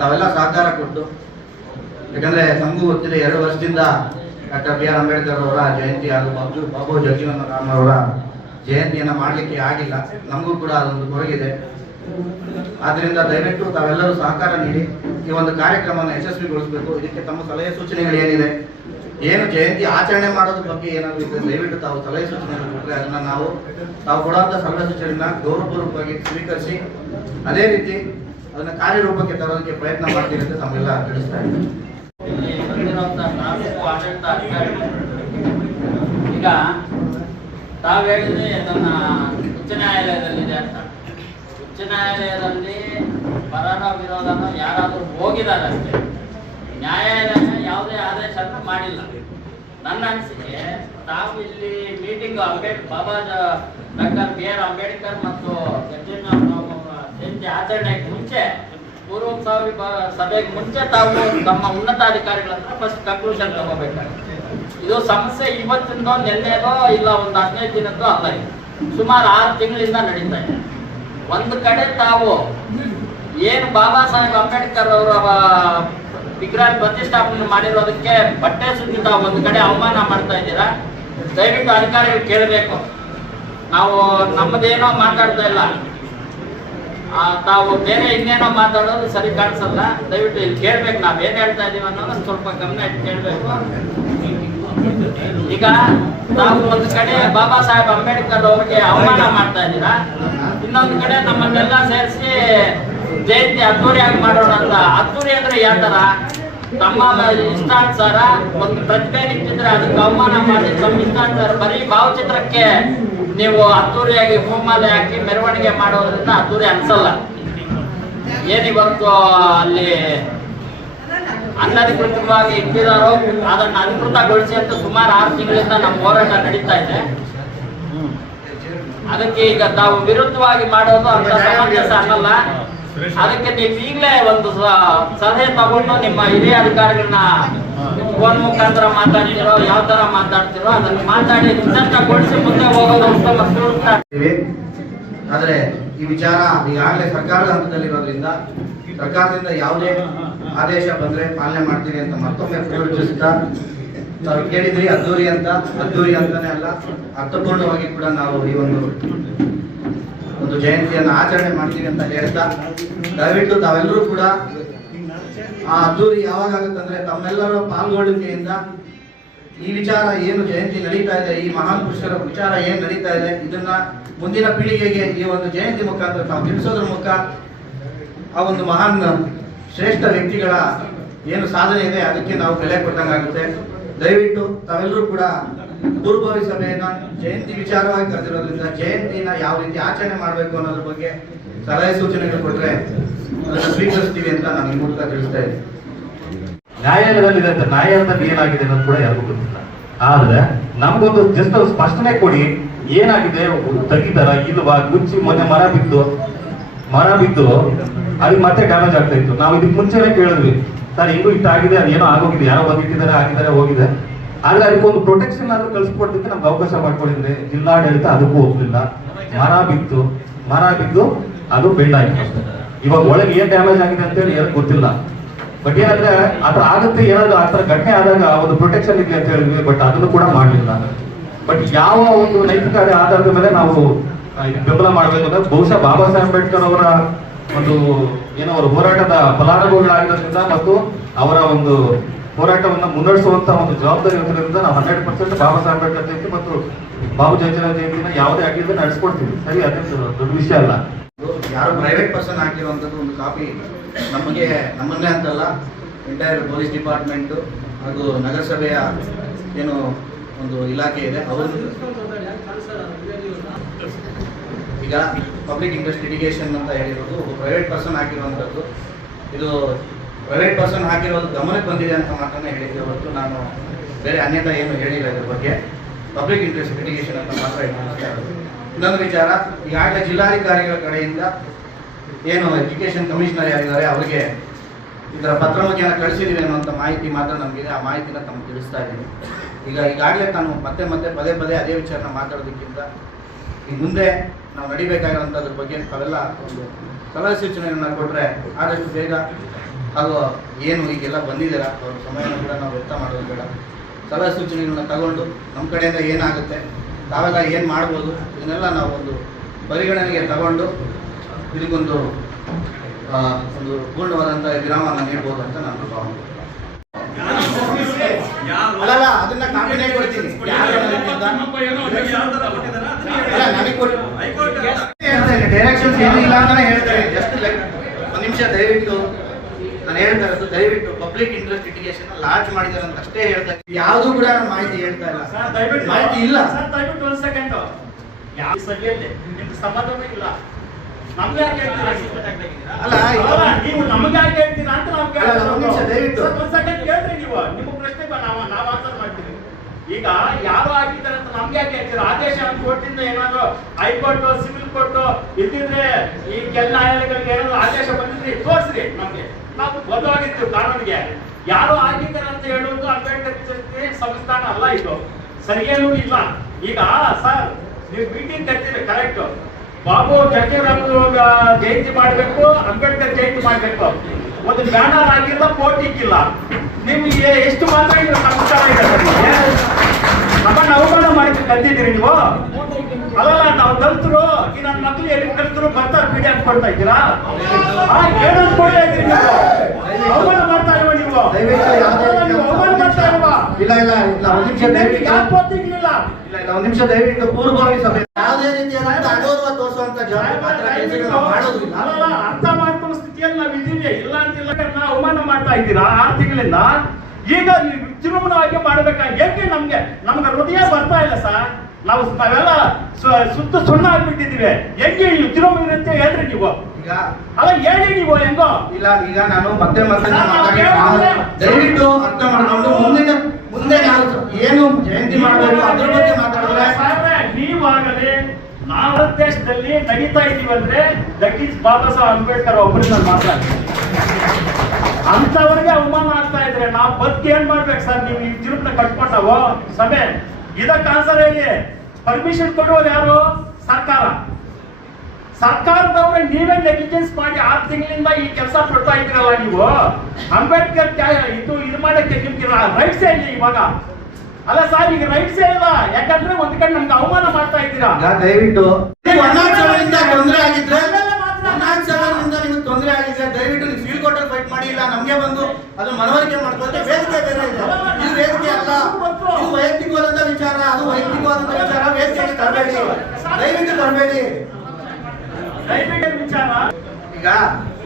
ತಾವೆಲ್ಲ ಸಹಕಾರ ಕೊಟ್ಟು, ಯಾಕಂದ್ರೆ ನಮಗೂ ಗೊತ್ತಿದೆ 2 ವರ್ಷದಿಂದ ಡಾಕ್ಟರ್ BR ಅಂಬೇಡ್ಕರ್ ಅವರ ಜಯಂತಿ ಹಾಗೂ ಬಾಬು ಜಗಜೀವನ್ ರಾಮ್ ಅವರ ಜಯಂತಿಯನ್ನು ಮಾಡಲಿಕ್ಕೆ ಆಗಿಲ್ಲ. ನಮಗೂ ಕೂಡ ಅದೊಂದು ಕೊರಗಿದೆ. ಆದ್ದರಿಂದ ದಯವಿಟ್ಟು ತಾವೆಲ್ಲರೂ ಸಹಕಾರ ನೀಡಿ ಈ ಒಂದು ಕಾರ್ಯಕ್ರಮವನ್ನು ಯಶಸ್ವಿಗೊಳಿಸಬೇಕು. ಇದಕ್ಕೆ ತಮ್ಮ ಸಲಹೆ ಸೂಚನೆಗಳು ಏನಿದೆ, ಏನು ಜಯಂತಿ ಆಚರಣೆ ಮಾಡೋದ್ರ ಬಗ್ಗೆ ಏನಾದರೂ ಇದ್ದರೆ ದಯವಿಟ್ಟು ತಾವು ಸಲಹೆ ಸೂಚನೆಗಳು ಕೊಟ್ಟರೆ ಅದನ್ನು ತಾವು ಕೊಡುವಂಥ ಸಲಹೆ ಸೂಚನೆಗಳನ್ನ ಗೌರವಪೂರ್ವಕವಾಗಿ ಸ್ವೀಕರಿಸಿ ಅದೇ ರೀತಿ ಅದನ್ನು ಕಾರ್ಯರೂಪಕ್ಕೆ ತರೋದಕ್ಕೆ ಪ್ರಯತ್ನ ಮಾಡ್ತೀನಿ ಅಂತ ತಮ್ಮೆಲ್ಲ ತಿಳಿಸ್ತಾ ಇದ್ದೀನಿ. ಇಲ್ಲಿ ಬಂದಿರುವಂತ 4 ಆಡಳಿತ ಅಧಿಕಾರಿಗಳು ಈಗ ತಾವು ಹೇಳಿದ್ರೆ ನನ್ನ ಉಚ್ಚ ನ್ಯಾಯಾಲಯದಲ್ಲಿದೆ ಅಂತ. ಉಚ್ಚ ನ್ಯಾಯಾಲಯದಲ್ಲಿ ಪರನ ವಿರೋಧನ ಯಾರಾದರೂ ಹೋಗಿದ್ದಾರೆ ಅಷ್ಟೇ, ನ್ಯಾಯಾಲಯ ಯಾವುದೇ ಆದೇಶವನ್ನು ಮಾಡಿಲ್ಲ. ನನ್ನ ಅನಿಸಿಕೆ ತಾವು ಇಲ್ಲಿ ಮೀಟಿಂಗ್ ಬಾಬಾ ಡಾಕ್ಟರ್ B.R. ಅಂಬೇಡ್ಕರ್ ಮತ್ತು ಜಯಂತಿ ಆಚರಣೆಗೆ ಮುಂಚೆ ಪೂರ್ವಭಾವಿ ಸಭೆಗೆ ಮುಂಚೆ ತಾವು ತಮ್ಮ ಉನ್ನತಾಧಿಕಾರಿಗಳನ್ನ ಫಸ್ಟ್ ಕನ್ಕ್ಲೂಷನ್ ತಗೋಬೇಕಾಗುತ್ತೆ. ಇದು ಸಮಸ್ಯೆ ಇವತ್ತಿಂದೋ ನಿನ್ನೆದೋ ಇಲ್ಲ ಒಂದು 15 ದಿನದ್ದೋ ಅಲ್ಲ, ಇದು ಸುಮಾರು 6 ತಿಂಗಳಿಂದ ನಡೀತಾ ಇದೆ. ಒಂದು ಕಡೆ ತಾವು ಏನು ಬಾಬಾ ಸಾಹೇಬ್ ಅಂಬೇಡ್ಕರ್ ಅವರ ವಿಗ್ರಹ ಪ್ರತಿಷ್ಠಾಪನೆ ಮಾಡಿರೋದಕ್ಕೆ ಬಟ್ಟೆ ಸುತ್ತಿ ತಾವು ಒಂದು ಕಡೆ ಅವಮಾನ ಮಾಡ್ತಾ ಇದ್ದೀರಾ. ದಯವಿಟ್ಟು ಅಧಿಕಾರಿಗಳು ಕೇಳಬೇಕು. ನಾವು ನಮ್ಮದೇನೋ ಮಾತಾಡ್ತಾ ಇಲ್ಲ, ತಾವು ಬೇರೆ ಇನ್ನೇನೋ ಮಾತಾಡೋದು ಸರಿ ಕಾಣಿಸಲ್ಲ. ದಯವಿಟ್ಟು ಇಲ್ಲಿ ಕೇಳ್ಬೇಕು, ನಾವೇನ್ ಹೇಳ್ತಾ ಇದೀವಿ ಅನ್ನೋದನ್ನ ಸ್ವಲ್ಪ ಗಮನ ಇಟ್ಟು ಕೇಳ್ಬೇಕು. ಈಗ ನಾವು ಒಂದು ಕಡೆ ಬಾಬಾ ಸಾಹೇಬ್ ಅಂಬೇಡ್ಕರ್ ಅವ್ರಿಗೆ ಅವಮಾನ ಮಾಡ್ತಾ ಇದ್ದೀರಾ, ಇನ್ನೊಂದು ಕಡೆ ನಮ್ಮನ್ನೆಲ್ಲ ಸೇರಿಸಿ ಜಯಂತಿ ಅದ್ದೂರಿಯಾಗಿ ಮಾಡೋಣ ಅಂತ. ಅದ್ದೂರಿ ಅಂದ್ರೆ ಯಾವ ತರ? ತಮ್ಮ ಇಷ್ಟಾನುಸಾರ ಒಂದು ಪ್ರತಿಭೆ ನಿಂತಿದ್ರೆ ಅದಕ್ಕೆ ಅವಮಾನ ಮಾಡಿ ತಮ್ಮ ಇಷ್ಟಾನುಸಾರ ಬರೀ ಭಾವಚಿತ್ರಕ್ಕೆ ನೀವು ಅದ್ದೂರಿಯಾಗಿ ಹೂಮಾಲೆ ಹಾಕಿ ಮೆರವಣಿಗೆ ಮಾಡೋದ್ರಿಂದ ಅದ್ದೂರಿ ಅನ್ಸಲ್ಲ. ಏನಿವತ್ತು ಅಲ್ಲಿ ಅನಧಿಕೃತವಾಗಿ ಇಟ್ಟಿದಾರೋ ಅದನ್ನು ಅಧಿಕೃತಗೊಳಿಸಿ ಅಂತ ಸುಮಾರು 6 ತಿಂಗಳಿಂದ ನಮ್ಮ ಹೋರಾಟ ನಡೀತಾ ಇದೆ. ಅದಕ್ಕೆ ಈಗ ತಾವು ವಿರುದ್ಧವಾಗಿ ಮಾಡೋದು ಅಂತ ಸಮಂಜಸ ಅನ್ನಲ್ಲ. ಅದಕ್ಕೆ ನೀವು ಈಗಲೇ ಒಂದು ಸಲಹೆ ತಗೊಂಡು ನಿಮ್ಮ ಹಿರಿಯ ಅಧಿಕಾರಿಗಳನ್ನ ಫೋನ್ ಮುಖಾಂತರ ಮಾತಾಡ್ತಿರೋ ಯಾವ ತರ ಮಾತಾಡ್ತಿರೋ ಅದನ್ನು ಮಾತಾಡಿ ಗೊಳಿಸಿ ಮುಂದೆ ಹೋಗೋದು ಉತ್ತಮ. ಆದ್ರೆ ಈ ವಿಚಾರ ಈಗಾಗಲೇ ಸರ್ಕಾರದ ಹಂತದಲ್ಲಿರೋದ್ರಿಂದ ಸರ್ಕಾರದಿಂದ ಯಾವುದೇ ಆದೇಶ ಬಂದ್ರೆ ಪಾಲನೆ ಮಾಡ್ತೀವಿ ಅಂತ ಮತ್ತೊಮ್ಮೆ ಪುನರುಚ್ಚರಿಸುತ್ತಾ, ನಾವು ಕೇಳಿದ್ರಿ ಅದ್ದೂರಿ ಅಂತಾನೆ ಅಲ್ಲ, ಅರ್ಥಪೂರ್ಣವಾಗಿ ಕೂಡ ನಾವು ಈ ಒಂದು ಜಯಂತಿಯನ್ನು ಆಚರಣೆ ಮಾಡ್ತೀವಿ ಅಂತ ಹೇಳ್ತಾ, ದಯವಿಟ್ಟು ತಾವೆಲ್ಲರೂ ಕೂಡ ಆ ಅದ್ದೂರಿ ಯಾವಾಗ ಆಗುತ್ತಂದ್ರೆ ತಮ್ಮೆಲ್ಲರ ಪಾಲ್ಗೊಳ್ಳುವಿಕೆಯಿಂದ ಈ ವಿಚಾರ ಏನು ಜಯಂತಿ ನಡೀತಾ ಇದೆ, ಈ ಮಹಾನ್ ಪುರುಷರ ವಿಚಾರ ಏನ್ ನಡೀತಾ ಇದೆ, ಇದನ್ನ ಮುಂದಿನ ಪೀಳಿಗೆಗೆ ಈ ಒಂದು ಜಯಂತಿ ಮುಖಾಂತರ ತಾವು ತಿಳಿಸೋದ್ರ ಮೂಲಕ ಆ ಒಂದು ಮಹಾನ್ ಶ್ರೇಷ್ಠ ವ್ಯಕ್ತಿಗಳ ಏನು ಸಾಧನೆ ಇದೆ ಅದಕ್ಕೆ ನಾವು ಬೆಲೆ ಕೊಟ್ಟಂಗಾಗುತ್ತೆ. ದಯವಿಟ್ಟು ತಾವೆಲ್ಲರೂ ಕೂಡ ಪೂರ್ವಭಾವಿ ಸಭೆಯನ್ನ ಜಯಂತಿ ವಿಚಾರವಾಗಿ ಕರೆದಿರೋದ್ರಿಂದ ಜಯಂತಿನ ಯಾವ ರೀತಿ ಆಚರಣೆ ಮಾಡಬೇಕು ಅನ್ನೋದ್ರ ಬಗ್ಗೆ ಸಲಹೆ ಸೂಚನೆಗಳು ಕೊಟ್ರೆ ಅದನ್ನು ಸ್ವೀಕರಿಸ್ತೀವಿ ಅಂತ ನಾನು ಈ ಮೂಲಕ ತಿಳಿಸ್ತಾ ಇದ್ದೀನಿ. ನ್ಯಾಯಾಲಯದಲ್ಲಿ ಅಂತ ನ್ಯಾಯಾಲಯದಲ್ಲಿ ಏನಾಗಿದೆ ಅನ್ನೋದು ಕೂಡ ಯಾರಿಗೂ ಗೊತ್ತಿಲ್ಲ. ಆದ್ರೆ ನಮ್ಗೊಂದು ಜಸ್ಟ್ ಸ್ಪಷ್ಟನೆ ಕೊಡಿ, ಏನಾಗಿದೆ, ತೆಗಿತಾರ ಇಲ್ವಾ, ಗುಚ್ಚಿ ಮೊನ್ನೆ ಮರ ಬಿದ್ದು ಅದಕ್ಕೆ ಮತ್ತೆ ಡ್ಯಾಮೇಜ್ ಆಗ್ತಾ ಇತ್ತು. ನಾವು ಇದಕ್ಕೆ ಮುಂಚೆನೆ ಕೇಳಿದ್ವಿ, ಸರ್ ಹಿಂಗೂ ಇಟ್ಟಾಗಿದೆ, ಅದೇನೋ ಆಗೋಗಿದೆ, ಯಾರೋ ಬಂದಿಟ್ಟಿದ್ದಾರೆ, ಆಗಿದ್ದಾರೆ, ಹೋಗಿದೆ. ಆದ್ರೆ ಅದಕ್ಕೊಂದು ಪ್ರೊಟೆಕ್ಷನ್ ಆದ್ರೂ ಕಳ್ಸಿಕೊಡ್ಲಿಕ್ಕೆ ನಮ್ಗೆ ಅವಕಾಶ ಮಾಡ್ಕೊಂಡಿದ್ರೆ ಜಿಲ್ಲಾಡಳಿತ ಅದಕ್ಕೂ ಹೋಗ್ಲಿಲ್ಲ. ಮರ ಬಿದ್ದು ಅದು ಬೆಂಡ್ ಆಯ್ತು. ಇವಾಗ ಒಳಗೆ ಏನ್ ಡ್ಯಾಮೇಜ್ ಆಗಿದೆ ಅಂತೇಳಿ ಏನಕ್ಕೆ ಗೊತ್ತಿಲ್ಲ. ಬಟ್ ಏನಂದ್ರೆ ಅದು ಆಗುತ್ತೆ, ಏನಾದ್ರು ಆ ತರ ಘಟನೆ ಆದಾಗ ಒಂದು ಪ್ರೊಟೆಕ್ಷನ್ ಇದೆ ಅಂತ ಹೇಳಿದ್ವಿ, ಬಟ್ ಅದನ್ನು ಕೂಡ ಮಾಡಲಿಲ್ಲ. ಬಟ್ ಯಾವ ಒಂದು ನೈತಿಕ ಆಧಾರದ ಮೇಲೆ ನಾವು ಬೆಂಬಲ ಮಾಡಬೇಕು ಅಂದ್ರೆ ಬಹುಶಃ ಬಾಬಾ ಸಾಹೇಬ್ ಅಂಬೇಡ್ಕರ್ ಅವರ ಒಂದು ಏನೋ ಅವರ ಹೋರಾಟದ ಫಲಾನುಭವಿಗಳಾಗಿರೋದ್ರಿಂದ ಮತ್ತು ಅವರ ಒಂದು ಹೋರಾಟವನ್ನು ಮುನ್ನಡೆಸುವಂತ ಒಂದು ಜವಾಬ್ದಾರಿ ಇರೋದ್ರಿಂದ ನಾವು 100% ಬಾಬಾ ಸಾಹೇಬ್ ಅಂಬೇಡ್ಕರ್ ಜಯಂತಿ ಮತ್ತು ಬಾಬು ಜಗಜೀವನ್ ಜಯಂತಿನ ಯಾವುದೇ ಆಗಿದ್ರೆ ನಡೆಸ್ಕೊಡ್ತೀವಿ. ಸರಿ, ಅದೇ ದೊಡ್ಡ ವಿಷಯ ಅಲ್ಲ. ಯಾರು ಪ್ರೈವೇಟ್ ಪರ್ಸನ್ ಹಾಕಿರುವಂಥದ್ದು ಒಂದು ಕಾಪಿ ನಮ್ಮನ್ನೇ ಅಂತಲ್ಲ, ಎಂಟೈರ್ ಪೊಲೀಸ್ ಡಿಪಾರ್ಟ್ಮೆಂಟು ಹಾಗೂ ನಗರಸಭೆಯ ಏನು ಒಂದು ಇಲಾಖೆ ಇದೆ ಅವರು ಈಗ ಪಬ್ಲಿಕ್ ಇಂಟ್ರೆಸ್ಟ್ ಲಿಟಿಗೇಷನ್ ಅಂತ ಹೇಳಿರೋದು ಪ್ರೈವೇಟ್ ಪರ್ಸನ್ ಹಾಕಿರುವಂಥದ್ದು. ಇದು ಪ್ರೈವೇಟ್ ಪರ್ಸನ್ ಹಾಕಿರೋದು ಗಮನಕ್ಕೆ ಬಂದಿದೆ ಅಂತ ಮಾತ್ರನೇ ಹೇಳಿದ್ದೆ ಹೊರತು ನಾನು ಬೇರೆ ಅನ್ಯತಾ ಏನು ಹೇಳಿಲ್ಲ. ಇದ್ರ ಬಗ್ಗೆ ಪಬ್ಲಿಕ್ ಇಂಟ್ರೆಸ್ಟ್ ಲಿಟಿಗೇಷನ್ ಅಂತ ಮಾತ್ರ ಹೇಳ್ತಾರೆ. ಇನ್ನೊಂದು ವಿಚಾರ, ಈಗಾಗಲೇ ಜಿಲ್ಲಾಧಿಕಾರಿಗಳ ಕಡೆಯಿಂದ ಏನು ಎಜುಕೇಷನ್ ಕಮಿಷನರ್ ಯಾರಿದ್ದಾರೆ ಅವರಿಗೆ ಇದರ ಪತ್ರಮುಖೇನ ಕಳಿಸಿದ್ದೀವಿ ಅನ್ನುವಂಥ ಮಾಹಿತಿ ಮಾತ್ರ ನಮಗಿದೆ. ಆ ಮಾಹಿತಿನ ತಮಗೆ ತಿಳಿಸ್ತಾ ಇದ್ದೀನಿ. ಈಗಾಗಲೇ ನಾನು ಮತ್ತೆ ಪದೇ ಅದೇ ವಿಚಾರನ ಮಾತಾಡೋದಕ್ಕಿಂತ ಈ ಮುಂದೆ ನಾವು ನಡಿಬೇಕಾಗಿರೋಂಥದ್ರ ಬಗ್ಗೆ ತಾವೆಲ್ಲ ಒಂದು ಸಲಹೆ ಸೂಚನೆಗಳನ್ನ ಕೊಟ್ಟರೆ ಆದಷ್ಟು ಬೇಗ ಹಾಗೂ ಏನು ಈಗೆಲ್ಲ ಬಂದಿದ್ದೀರಾ ಅವ್ರ ಸಮಯನ ಕೂಡ ನಾವು ವ್ಯರ್ಥ ಮಾಡೋದು ಬೇಡ. ಸಲಹೆ ಸೂಚನೆಗಳನ್ನ ತಗೊಂಡು ನಮ್ಮ ಕಡೆಯಿಂದ ಏನಾಗುತ್ತೆ, ತಾವೆಲ್ಲ ಏನು ಮಾಡ್ಬೋದು, ಇದನ್ನೆಲ್ಲ ನಾವು ಒಂದು ಪರಿಗಣನೆಗೆ ತಗೊಂಡು ಇದಕ್ಕೊಂದು ಒಂದು ಪೂರ್ಣವಾದಂಥ ವಿರಾಮವನ್ನು ನೀಡ್ಬೋದು ಅಂತ ನಾನು ಭಾವನೆ. ಅಲ್ಲ ಅದನ್ನ ಕಾಪಿನೇ ಕೊಡ್ತೀನಿ. ಡೈರೆಕ್ಷನ್ಸ್ ಏನಿಲ್ಲ ಅಂತಾನೆ ಹೇಳ್ತಾರೆ. ಜಸ್ಟ್ ಲೈಕ್ ಒಂದು ನಿಮಿಷ ದಯವಿಟ್ಟು ನಾನು ಹೇಳ್ತಾ ಇರೋದು, ದಯವಿಟ್ಟು ಪಬ್ಲಿಕ್ ಇಂಟ್ರೆಸ್ಟ್ ಲಿಟಿಗೇಷನ್ ಲಾಂಚ್ ಮಾಡಿದ್ದಾರೆ ಅಂತ ಅಷ್ಟೇ ಹೇಳ್ತಾ ಇದ್ದೀನಿ. ಯಾವುದು ಕೂಡ ನಾನು ಮಾಹಿತಿ ಹೇಳ್ತಾ ಇಲ್ಲ. ಮಾಹಿತಿ ಇಲ್ಲ ಸರ್. ದಯವಿಟ್ಟು ಒಂದು ಸೆಕೆಂಡ್, ಯಾವ ಸಭೆಯಲ್ಲಿ ನಿಮ್ಗೆ ಸಂಬಂಧವೇ ಇಲ್ಲ. ನಮ್ಗೆ ಯಾಕೆ ಹೇಳ್ತೀರಾ? ಅಲ್ಲ ನೀವು ನಮ್ಗೆ ಯಾಕೆ ಹೇಳ್ತೀರಾ ಅಂತ ನಾವು ದಯವಿಟ್ಟು ಒಂದು ಸೆಕೆಂಡ್ ಕೇಳ್ರಿ. ನೀವು ನಿಮ್ಮ ಪ್ರಶ್ನೆ ನಾವು ಆನ್ಸರ್ ಮಾಡ್ತೀವಿ. ಈಗ ಯಾರು ಆಗಿದ್ದಾರೆ ಅಂತ ನಮ್ಗೆ ಯಾಕೆ ಹೇಳ್ತೀರಾ? ಆದೇಶ ಕೋರ್ಟಿಂದ ಏನಾದ್ರು ಹೈಕೋರ್ಟ್, ಸಿವಿಲ್ ಕೋರ್ಟ್ ಇದ್ದಿದ್ರೆ ಈ ಕೆಲ ನ್ಯಾಯಾಲಯಗಳಿಗೆ ಏನಾದ್ರು ಆದೇಶ ಬಂದಿದ್ರಿ ತೋರಿಸ್ರಿ ನಮ್ಗೆ, ನಾವು ಬದ್ಧವಾಗಿರ್ತೀವಿ ಕಾನೂನಿಗೆ. ಯಾರು ಆಗಿದ್ದಾರೆ ಅಂತ ಹೇಳುವುದು ಅಂಬೇಡ್ಕರ್ ಸಂವಿಧಾನ ಅಲ್ಲ, ಇದು ಸರಿಯೇನೂ ಇಲ್ಲ. ಈಗ ಸರ್ ನೀವು ಮೀಟಿಂಗ್ ಕರ್ತೀರಿ, ಕರೆಕ್ಟ್. ಬಾಬು ಜಗಜೀವನ್ ಜಯಂತಿ ಮಾಡಬೇಕು, ಅಂಬೇಡ್ಕರ್ ಜಯಂತಿ ಮಾಡಬೇಕು. ಒಂದು ಬ್ಯಾನರ್ ಆಗಿಲ್ಲ, ಕೋರ್ಟ್ ಇಕ್ಕಿಲ್ಲ. ನಿಮ್ಗೆ ಎಷ್ಟು ಮಾತಾಡಿದ್ರೆ ಸಂಸ್ಕಾರ ಇದೆ ನಮ್ಮನ್ನ ಅವಮಾನ ಮಾಡಿ ಕಲ್ತಿದ್ದೀರಿ ನೀವು. ಅಲ್ಲ ನಾವು ಕಲ್ತರು, ಈ ನನ್ನ ಮಕ್ಳು ಎಲ್ಲಿ ಕಲ್ತರು ಬರ್ತಾರೆ ಪೀಡಿ ಕೊಡ್ತಾ ಇದ್ದೀರಾ? ಏನಂತ ಕೊಡ್ತಾ ಇದ್ದೀರಿ ನೀವು? ಅವಮಾನ ಮಾಡ್ತಾ ಇಲ್ವ ನೀವು? ಅವಮಾನ ಮಾಡ್ತಾ ಇಲ್ವಾ? ಇಲ್ಲ ಇಲ್ಲ ಇಲ್ಲ ಒಂದು ನಿಮಿಷ ದಯವಿಟ್ಟು ಯಾಕೆ ಗೊತ್ತಿರ್ಲಿಲ್ಲ? ಇಲ್ಲ ಇಲ್ಲ ಒಂದು ನಿಮಿಷ ದಯವಿಟ್ಟು ಪೂರ್ವಭಾವಿ ಸಭೆ ಯಾವುದೇ ರೀತಿಯಾದಂತ ಅಗೌರವ ತೋರಿಸುವಂತ ಕೆಲಸಗಳನ್ನು ಮಾಡೋದಿಲ್ಲ. ಅಲ್ಲ ಅರ್ಥ ಮಾಡ್ಕೊಳ್ಳೋ ಸ್ಥಿತಿಯಲ್ಲಿ ನಾವು ಇದ್ದೀವಿ. ಇಲ್ಲ ಅಂತಿಲ್ಲ, ನಾವು ಅವಮಾನ ಮಾಡ್ತಾ ಇದ್ದೀರಾ 6 ತಿಂಗಳಿಂದ. ಈಗ ವಿಜೃಂಭಣವಾಗಿ ಮಾಡ್ಬೇಕಾಗಿ ಯಾಕೆ ನಮ್ಗೆ ಹೃದಯ ಬರ್ತಾ ಇಲ್ಲ ಸರ್. ನಾವೆಲ್ಲ ಸುತ್ತ ಸುಣ್ಣ ಆಗ್ಬಿಟ್ಟಿದ್ದೀವಿ. ಹೆಂಗೆ ವಿಜೃಂಭಣೆ ಅಂತ ಹೇಳ್ರಿ ನೀವು. ಈಗ ಅಲ್ಲ ಹೇಳಿ ನೀವು ಹೆಂಗೋ. ಇಲ್ಲ ಈಗ ನಾನು ಮತ್ತೆ ದಯವಿಟ್ಟು ಅರ್ಥ ಮಾಡ್ಕೊಂಡು ಮುಂದೆ ನಾವು ಏನು ಜಯಂತಿ ಮಾಡಬೇಕು ಅದ್ರ ಬಗ್ಗೆ ಮಾತಾಡಿದ್ರೆ ನೀವಾಗಲೇ ನಾವು ದೇಶದಲ್ಲಿ ನಡೀತಾ ಇದೀವಿ ಅಂದ್ರೆ ದಟ್ ಈಸ್ ಬಾಬಾ ಸಾಹೇಬ್ ಅಂಬೇಡ್ಕರ್ ಒಬ್ಬರಿಂದ ಮಾತ್ರ. ಅಂತವರಿಗೆ ಅವಮಾನ ಆಗ್ತಾ ಇದ್ರೆ ನಾವು ಬದುಕಿ ಏನ್ ಮಾಡ್ಬೇಕು ಸರ್? ನೀವು ಈ ತಿರುಪನ ಕಟ್ಕೊಂಡವು ಸಭೆ ಇದಕ್ಕೆ ಆನ್ಸರ್ ಹೇಳಿ. ಪರ್ಮಿಷನ್ ಕೊಡುವುದು ಯಾರು? ಸರ್ಕಾರ. ಸರ್ಕಾರದವ್ರೆ ನೀವೇ ನೆಗ್ಲಿಜೆನ್ಸ್ ಮಾಡಿ 6 ತಿಂಗಳಿಂದ ಈ ಕೆಲಸ ಕೊಡ್ತಾ ಇದ್ರಲ್ಲ ನೀವು. ಅಂಬೇಡ್ಕರ್ ಇದು ಮಾಡಕ್ಕೆ ನಿಮ್ಗೆ ರೈಟ್ಸೇ ಇಲ್ಲ ಇವಾಗ. ಅಲ್ಲ ಸರ್, ಈಗ ರೈಟ್ಸೇ ಇಲ್ಲ. ಯಾಕಂದ್ರೆ ಒಂದ್ ಕಡೆ ನಮ್ಗೆ ಅವಮಾನ ಮಾಡ್ತಾ ಇದ್ದೀರಾ. ದಯವಿಟ್ಟು ತೊಂದರೆ ಆಗಿದ್ರೆ ನಿಮ್ಗೆ ತೊಂದರೆ ಆಗಿದ್ರೆ ದಯವಿಟ್ಟು ನೀವು ಫೀಲ್ಡ್ ಕೋರ್ಟ್ ಅಲ್ಲಿ ಫೈಟ್ ಮಾಡಿ. ಇಲ್ಲ ನಮ್ಗೆ ಬಂದು ಅದು ಮನವರಿಕೆ ಮಾಡ್ಕೊಳ್ಳೋಕೆ ವೇದಿಕೆ ಬೇರೆ ಇದೆ. ಇದು ವೇದಿಕೆ ಅಲ್ಲ, ಇದು ವೈಯಕ್ತಿಕವಾದಂತ ವಿಚಾರ. ಅದು ವೈಯಕ್ತಿಕವಾದಂತ ವಿಚಾರ ವೇದಿಕೆಗೆ ತರಬೇಡಿ, ದಯವಿಟ್ಟು ತರಬೇಡಿ. ವಿಚಾರ ಈಗ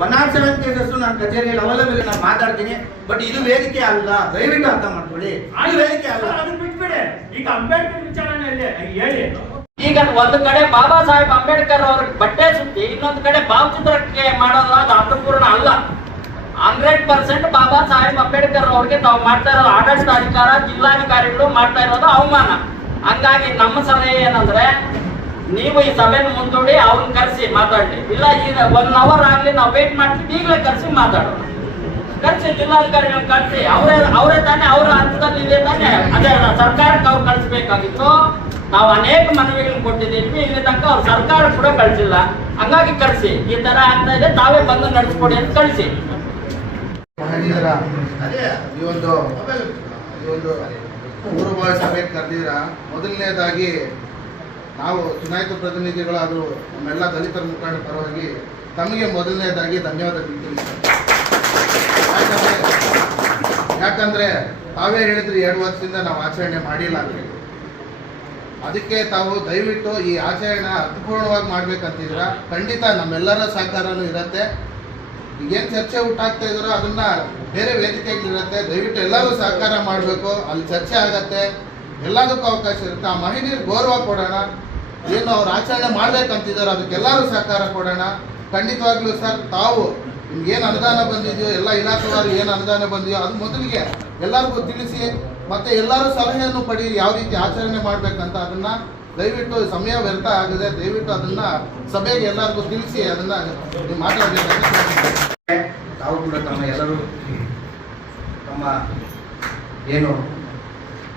107 ಕೇಸಸ್ ನಾನು ಕಚೇರಿಯಲ್ಲಿ ಅವೈಲೇಬಲ್ ನಾನು ಮಾತಾಡ್ತೀನಿ. ಬಟ್ ಇದು ವೇದಿಕೆ ಅಲ್ಲ, ದಯವಿಟ್ಟು ಅರ್ಥ ಮಾಡ್ಕೊಳ್ಳಿ. ಇದು ವೇದಿಕೆ ಅಲ್ಲ. ಅದನ್ನ ಬಿಟ್ಬಿಡಿ. ಈಗ ಅಂಬೇಡ್ಕರ್ ವಿಚಾರನೇ ಹೇಳಿ. ಈಗ ಒಂದು ಕಡೆ ಬಾಬಾ ಸಾಹೇಬ್ ಅಂಬೇಡ್ಕರ್ ಅವ್ರ ಬಟ್ಟೆ ಸುತ್ತಿ ಇನ್ನೊಂದು ಕಡೆ ಭಾವಚಿತ್ರಕ್ಕೆ ಮಾಡೋದು ಅದು ಅರ್ಥಪೂರ್ಣ ಅಲ್ಲ. 100% ಬಾಬಾ ಸಾಹೇಬ್ ಅಂಬೇಡ್ಕರ್ ಅವ್ರಿಗೆ ತಾವು ಮಾಡ್ತಾ ಇರೋದು ಆಡಳಿತ ಅಧಿಕಾರ, ಜಿಲ್ಲಾಧಿಕಾರಿಗಳು ಮಾಡ್ತಾ ಇರೋದು ಅವಮಾನ. ಹಂಗಾಗಿ ನಮ್ಮ ಸಲಹೆ ಏನಂದ್ರೆ, ನೀವು ಈ ಸಭೆನ ಮುಂದೂಡಿ ಅವ್ರನ್ನ ಕರೆಸಿ ಮಾತಾಡ್ಲಿ. ಇಲ್ಲ ಈಗ 1 ಅವರ್ ಆಗ್ಲಿ, ನಾವು ವೇಟ್ ಮಾಡ್ತೀವಿ. ಈಗಲೇ ಕರೆಸಿ ಮಾತಾಡೋಣ. ಕರೆಸಿ ಜಿಲ್ಲಾಧಿಕಾರಿಗಳನ್ನ ಕರೆಸಿ. ಅವರೇ ತಾನೇ ಅವ್ರ ಹಂತದಲ್ಲಿ ಇದೆ ತಾನೇ. ಅದೇ ಸರ್ಕಾರಕ್ಕೆ ಅವ್ರು ಕಳಿಸ್ಬೇಕಾಗಿತ್ತು. ನಾವು ಅನೇಕ ಮನವಿಗಳನ್ನು ಕೊಟ್ಟಿದ್ದೀವಿ. ಇಲ್ಲಿ ತನಕ ಅವ್ರ ಸರ್ಕಾರ ಕೂಡ ಕಳಿಸಿಲ್ಲ. ಹಂಗಾಗಿ ಕಳಿಸಿ. ಈ ತರ ಆಗ್ತಾ ಇದೆ, ತಾವೇ ಬಂದು ನಡೆಸ್ಕೊಡಿ ಅಂತ ಕಳಿಸಿ. ಅದೇ ಈ ಒಂದು ಪೂರ್ವಭಾವಿ ಸಭೆ ಕರೆದಿರ. ಮೊದಲನೇದಾಗಿ ನಾವು ಚುನಾಯಿತ ಪ್ರತಿನಿಧಿಗಳಾದರೂ ನಮ್ಮೆಲ್ಲ ದಲಿತರ ಮುಖಂಡರ ಪರವಾಗಿ ತಮಗೆ ಮೊದಲನೇದಾಗಿ ಧನ್ಯವಾದ ತಿಳಿಸ್ತಾರೆ. ಯಾಕಂದ್ರೆ ತಾವೇ ಹೇಳಿದ್ರಿ 2 ವರ್ಷದಿಂದ ನಾವು ಆಚರಣೆ ಮಾಡಿಲ್ಲ ಅಂತ ಹೇಳಿ. ಅದಕ್ಕೆ ತಾವು ದಯವಿಟ್ಟು ಈ ಆಚರಣೆ ಅರ್ಥಪೂರ್ಣವಾಗಿ ಮಾಡ್ಬೇಕಂತಿದ್ರ. ಖಂಡಿತ ನಮ್ಮೆಲ್ಲರ ಸಹಕಾರನೂ ಇರುತ್ತೆ. ಈಗೇನು ಚರ್ಚೆ ಹುಟ್ಟಾಗ್ತಾ ಇದ್ರೋ ಅದನ್ನ ಬೇರೆ ವೇದಿಕೆಗಳಿರುತ್ತೆ. ದಯವಿಟ್ಟು ಎಲ್ಲರೂ ಸಹಕಾರ ಮಾಡಬೇಕು. ಅಲ್ಲಿ ಚರ್ಚೆ ಆಗತ್ತೆ, ಎಲ್ಲದಕ್ಕೂ ಅವಕಾಶ ಇರುತ್ತೆ. ಆ ಮಹಿಳೆಯರಿಗೆ ಗೌರವ ಕೊಡೋಣ. ಏನು ಅವ್ರು ಆಚರಣೆ ಮಾಡ್ಬೇಕಂತಿದಾರೋ ಅದಕ್ಕೆಲ್ಲರೂ ಸಹಕಾರ ಕೊಡೋಣ. ಖಂಡಿತವಾಗ್ಲೂ ಸರ್, ತಾವು ನಿಮ್ಗೇನು ಅನುದಾನ ಬಂದಿದೆಯೋ, ಎಲ್ಲ ಇಲಾಖೆವಾರು ಏನು ಅನುದಾನ ಬಂದಿದೆಯೋ ಅದು ಮೊದಲಿಗೆ ಎಲ್ಲರಿಗೂ ತಿಳಿಸಿ, ಮತ್ತೆ ಎಲ್ಲರೂ ಸಲಹೆಯನ್ನು ಪಡೀರಿ ಯಾವ ರೀತಿ ಆಚರಣೆ ಮಾಡ್ಬೇಕಂತ. ಅದನ್ನ ದಯವಿಟ್ಟು ಸಮಯ ವ್ಯರ್ಥ ಆಗದೆ ದಯವಿಟ್ಟು ಅದನ್ನ ಸಭೆಗೆ ಎಲ್ಲರಿಗೂ ತಿಳಿಸಿ ಅದನ್ನ ನೀವು ಮಾತಾಡಬೇಕಂತ. ತಾವು ಕೂಡ ಎಲ್ಲರೂ ತಮ್ಮ ಏನು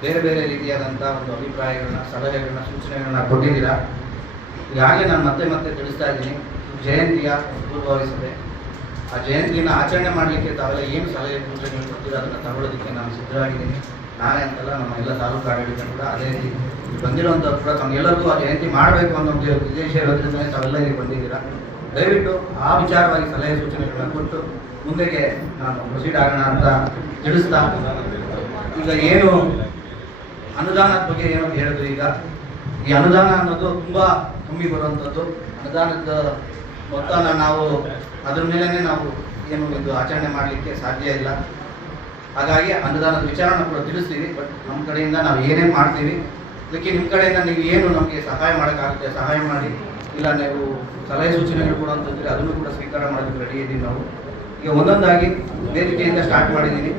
ಬೇರೆ ಬೇರೆ ರೀತಿಯಾದಂಥ ಒಂದು ಅಭಿಪ್ರಾಯಗಳನ್ನ, ಸಲಹೆಗಳನ್ನ, ಸೂಚನೆಗಳನ್ನ ಕೊಟ್ಟಿದ್ದೀರಾ. ಈಗಾಗಲೇ ನಾನು ಮತ್ತೆ ತಿಳಿಸ್ತಾ ಇದ್ದೀನಿ. ಜಯಂತಿಯ ಪೂರ್ವಭಾವಿ ಸಭೆ, ಆ ಜಯಂತಿನ ಆಚರಣೆ ಮಾಡಲಿಕ್ಕೆ ತಾವೆಲ್ಲ ಏನು ಸಲಹೆ ಸೂಚನೆಗಳು ಕೊಡ್ತೀರೋ ಅದನ್ನು ತಗೊಳ್ಳೋದಕ್ಕೆ ನಾನು ಸಿದ್ಧವಾಗಿದ್ದೀನಿ. ನಾನೇ ಅಂತಲ್ಲ, ನಮ್ಮ ಎಲ್ಲ ತಾಲೂಕು ಆಡಳಿತ ಕೂಡ ಅದೇ ರೀತಿ ಬಂದಿರುವಂಥವ್ರು ಕೂಡ ತಮಗೆಲ್ಲರಿಗೂ ಆ ಜಯಂತಿ ಮಾಡಬೇಕು ಅನ್ನೋ ಉದ್ದೇಶ ಇರೋದ್ರಿಂದ ತಾವೆಲ್ಲ ಇಲ್ಲಿ ಬಂದಿದ್ದೀರಾ. ದಯವಿಟ್ಟು ಆ ವಿಚಾರವಾಗಿ ಸಲಹೆ ಸೂಚನೆಗಳನ್ನು ಕೊಟ್ಟು ಮುಂದೆಗೆ ನಾನು ಪ್ರೊಸೀಡ್ ಆಗೋಣ ಅಂತ ತಿಳಿಸ್ತಾ, ಈಗ ಏನು ಅನುದಾನದ ಬಗ್ಗೆ ಏನೋ ಹೇಳಿದ್ರು. ಈಗ ಈ ಅನುದಾನ ಅನ್ನೋದು ತುಂಬ ಕಮ್ಮಿ ಬರುವಂಥದ್ದು. ಅನುದಾನದ ಮೊತ್ತನ ನಾವು ಅದ್ರ ಮೇಲೇ ನಾವು ಏನು ಇದು ಆಚರಣೆ ಮಾಡಲಿಕ್ಕೆ ಸಾಧ್ಯ ಇಲ್ಲ. ಹಾಗಾಗಿ ಅನುದಾನದ ವಿಚಾರನ ಕೂಡ ತಿಳಿಸ್ತೀವಿ. ಬಟ್ ನಮ್ಮ ಕಡೆಯಿಂದ ನಾವು ಏನೇನು ಮಾಡ್ತೀವಿ, ಅದಕ್ಕೆ ನಿಮ್ಮ ಕಡೆಯಿಂದ ನೀವು ಏನು ನಮಗೆ ಸಹಾಯ ಮಾಡೋಕ್ಕಾಗುತ್ತೆ ಸಹಾಯ ಮಾಡಿ, ಇಲ್ಲ ನೀವು ಸಲಹೆ ಸೂಚನೆಗಳು ಕೂಡ ಅಂತಂದರೆ ಅದನ್ನು ಕೂಡ ಸ್ವೀಕಾರ ಮಾಡೋದಕ್ಕೆ ರೆಡಿ ಇದ್ದೀವಿ ನಾವು. ಈಗ ಒಂದೊಂದಾಗಿ ವೇದಿಕೆಯಿಂದ ಸ್ಟಾರ್ಟ್ ಮಾಡಿದ್ದೀನಿ.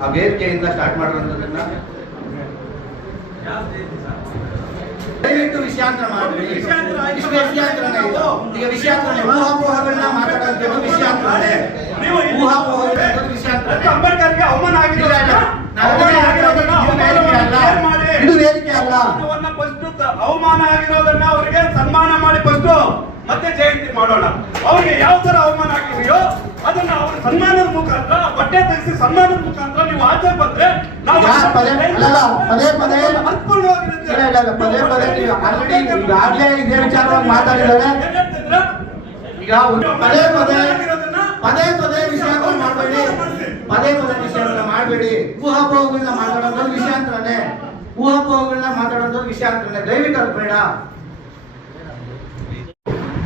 ಆ ವೇದಿಕೆಯಿಂದ ಸ್ಟಾರ್ಟ್ ಮಾಡಿರೋಂಥದ್ದನ್ನು ದಯವಿಟ್ಟು ವಿಷಯಾಂತರ ಮಾಡಬೇಡಿ. ವಿಷಯಾಂತರನೇ ಇದು. ಈಗ ವಿಷಯಾಂತರನೇ ಊಹಾಪೋಹಗಳನ್ನ ಮಾತಾಡೋದು ವಿಷಯಾಂತರನೇ. ಊಹಾಪೋಹಗಳು ವಿಷಯಾಂತರನೇ. ಅಂಬೇಡ್ಕರ್ಗೆ ಅವಮಾನ ಇದು ವೇದಿಕೆ ಅಲ್ಲ. ಅವಮಾನ ಆಗಿರೋದನ್ನ ಅವರಿಗೆ ಸನ್ಮಾನ ಮಾಡಿ ಫಸ್ಟ್ ಮತ್ತೆ ಜಯಂತಿ ಮಾಡೋಣ. ಅವ್ರಿಗೆ ಯಾವ ತರ ಅವಮಾನ ಆಗಿದೆಯೋ ಅದನ್ನ ಅವ್ರ ಸನ್ಮಾನದ ಮುಖಾಂತರ, ಬಟ್ಟೆ ತೆಗೆಸಿ ಸನ್ಮಾನದ ಮುಖಾಂತರ ನೀವು ಆಚೆ ಬಂದ್ರೆ ನಾವು ಇದೇ ವಿಚಾರವಾಗಿ ಮಾತಾಡಿದ್ದಾರೆ. ಈಗ ಪದೇ ಪದೇ ವಿಷಯಾಂತರ ಮಾಡಬೇಡಿ. ಪದೇ ಪದೇ ವಿಷಯಗಳನ್ನ ಮಾಡಬೇಡಿ. ಊಹಾಪೋಹಗಳನ್ನ ಮಾತಾಡೋದು ವಿಷಯಾಂತರನೇ. ಊಹಾಪೋಹಗಳನ್ನ ಮಾತಾಡೋದು ವಿಷಯಾಂತರನೇ. ದಯವಿಟ್ಟು ಅದು ಬೇಡ.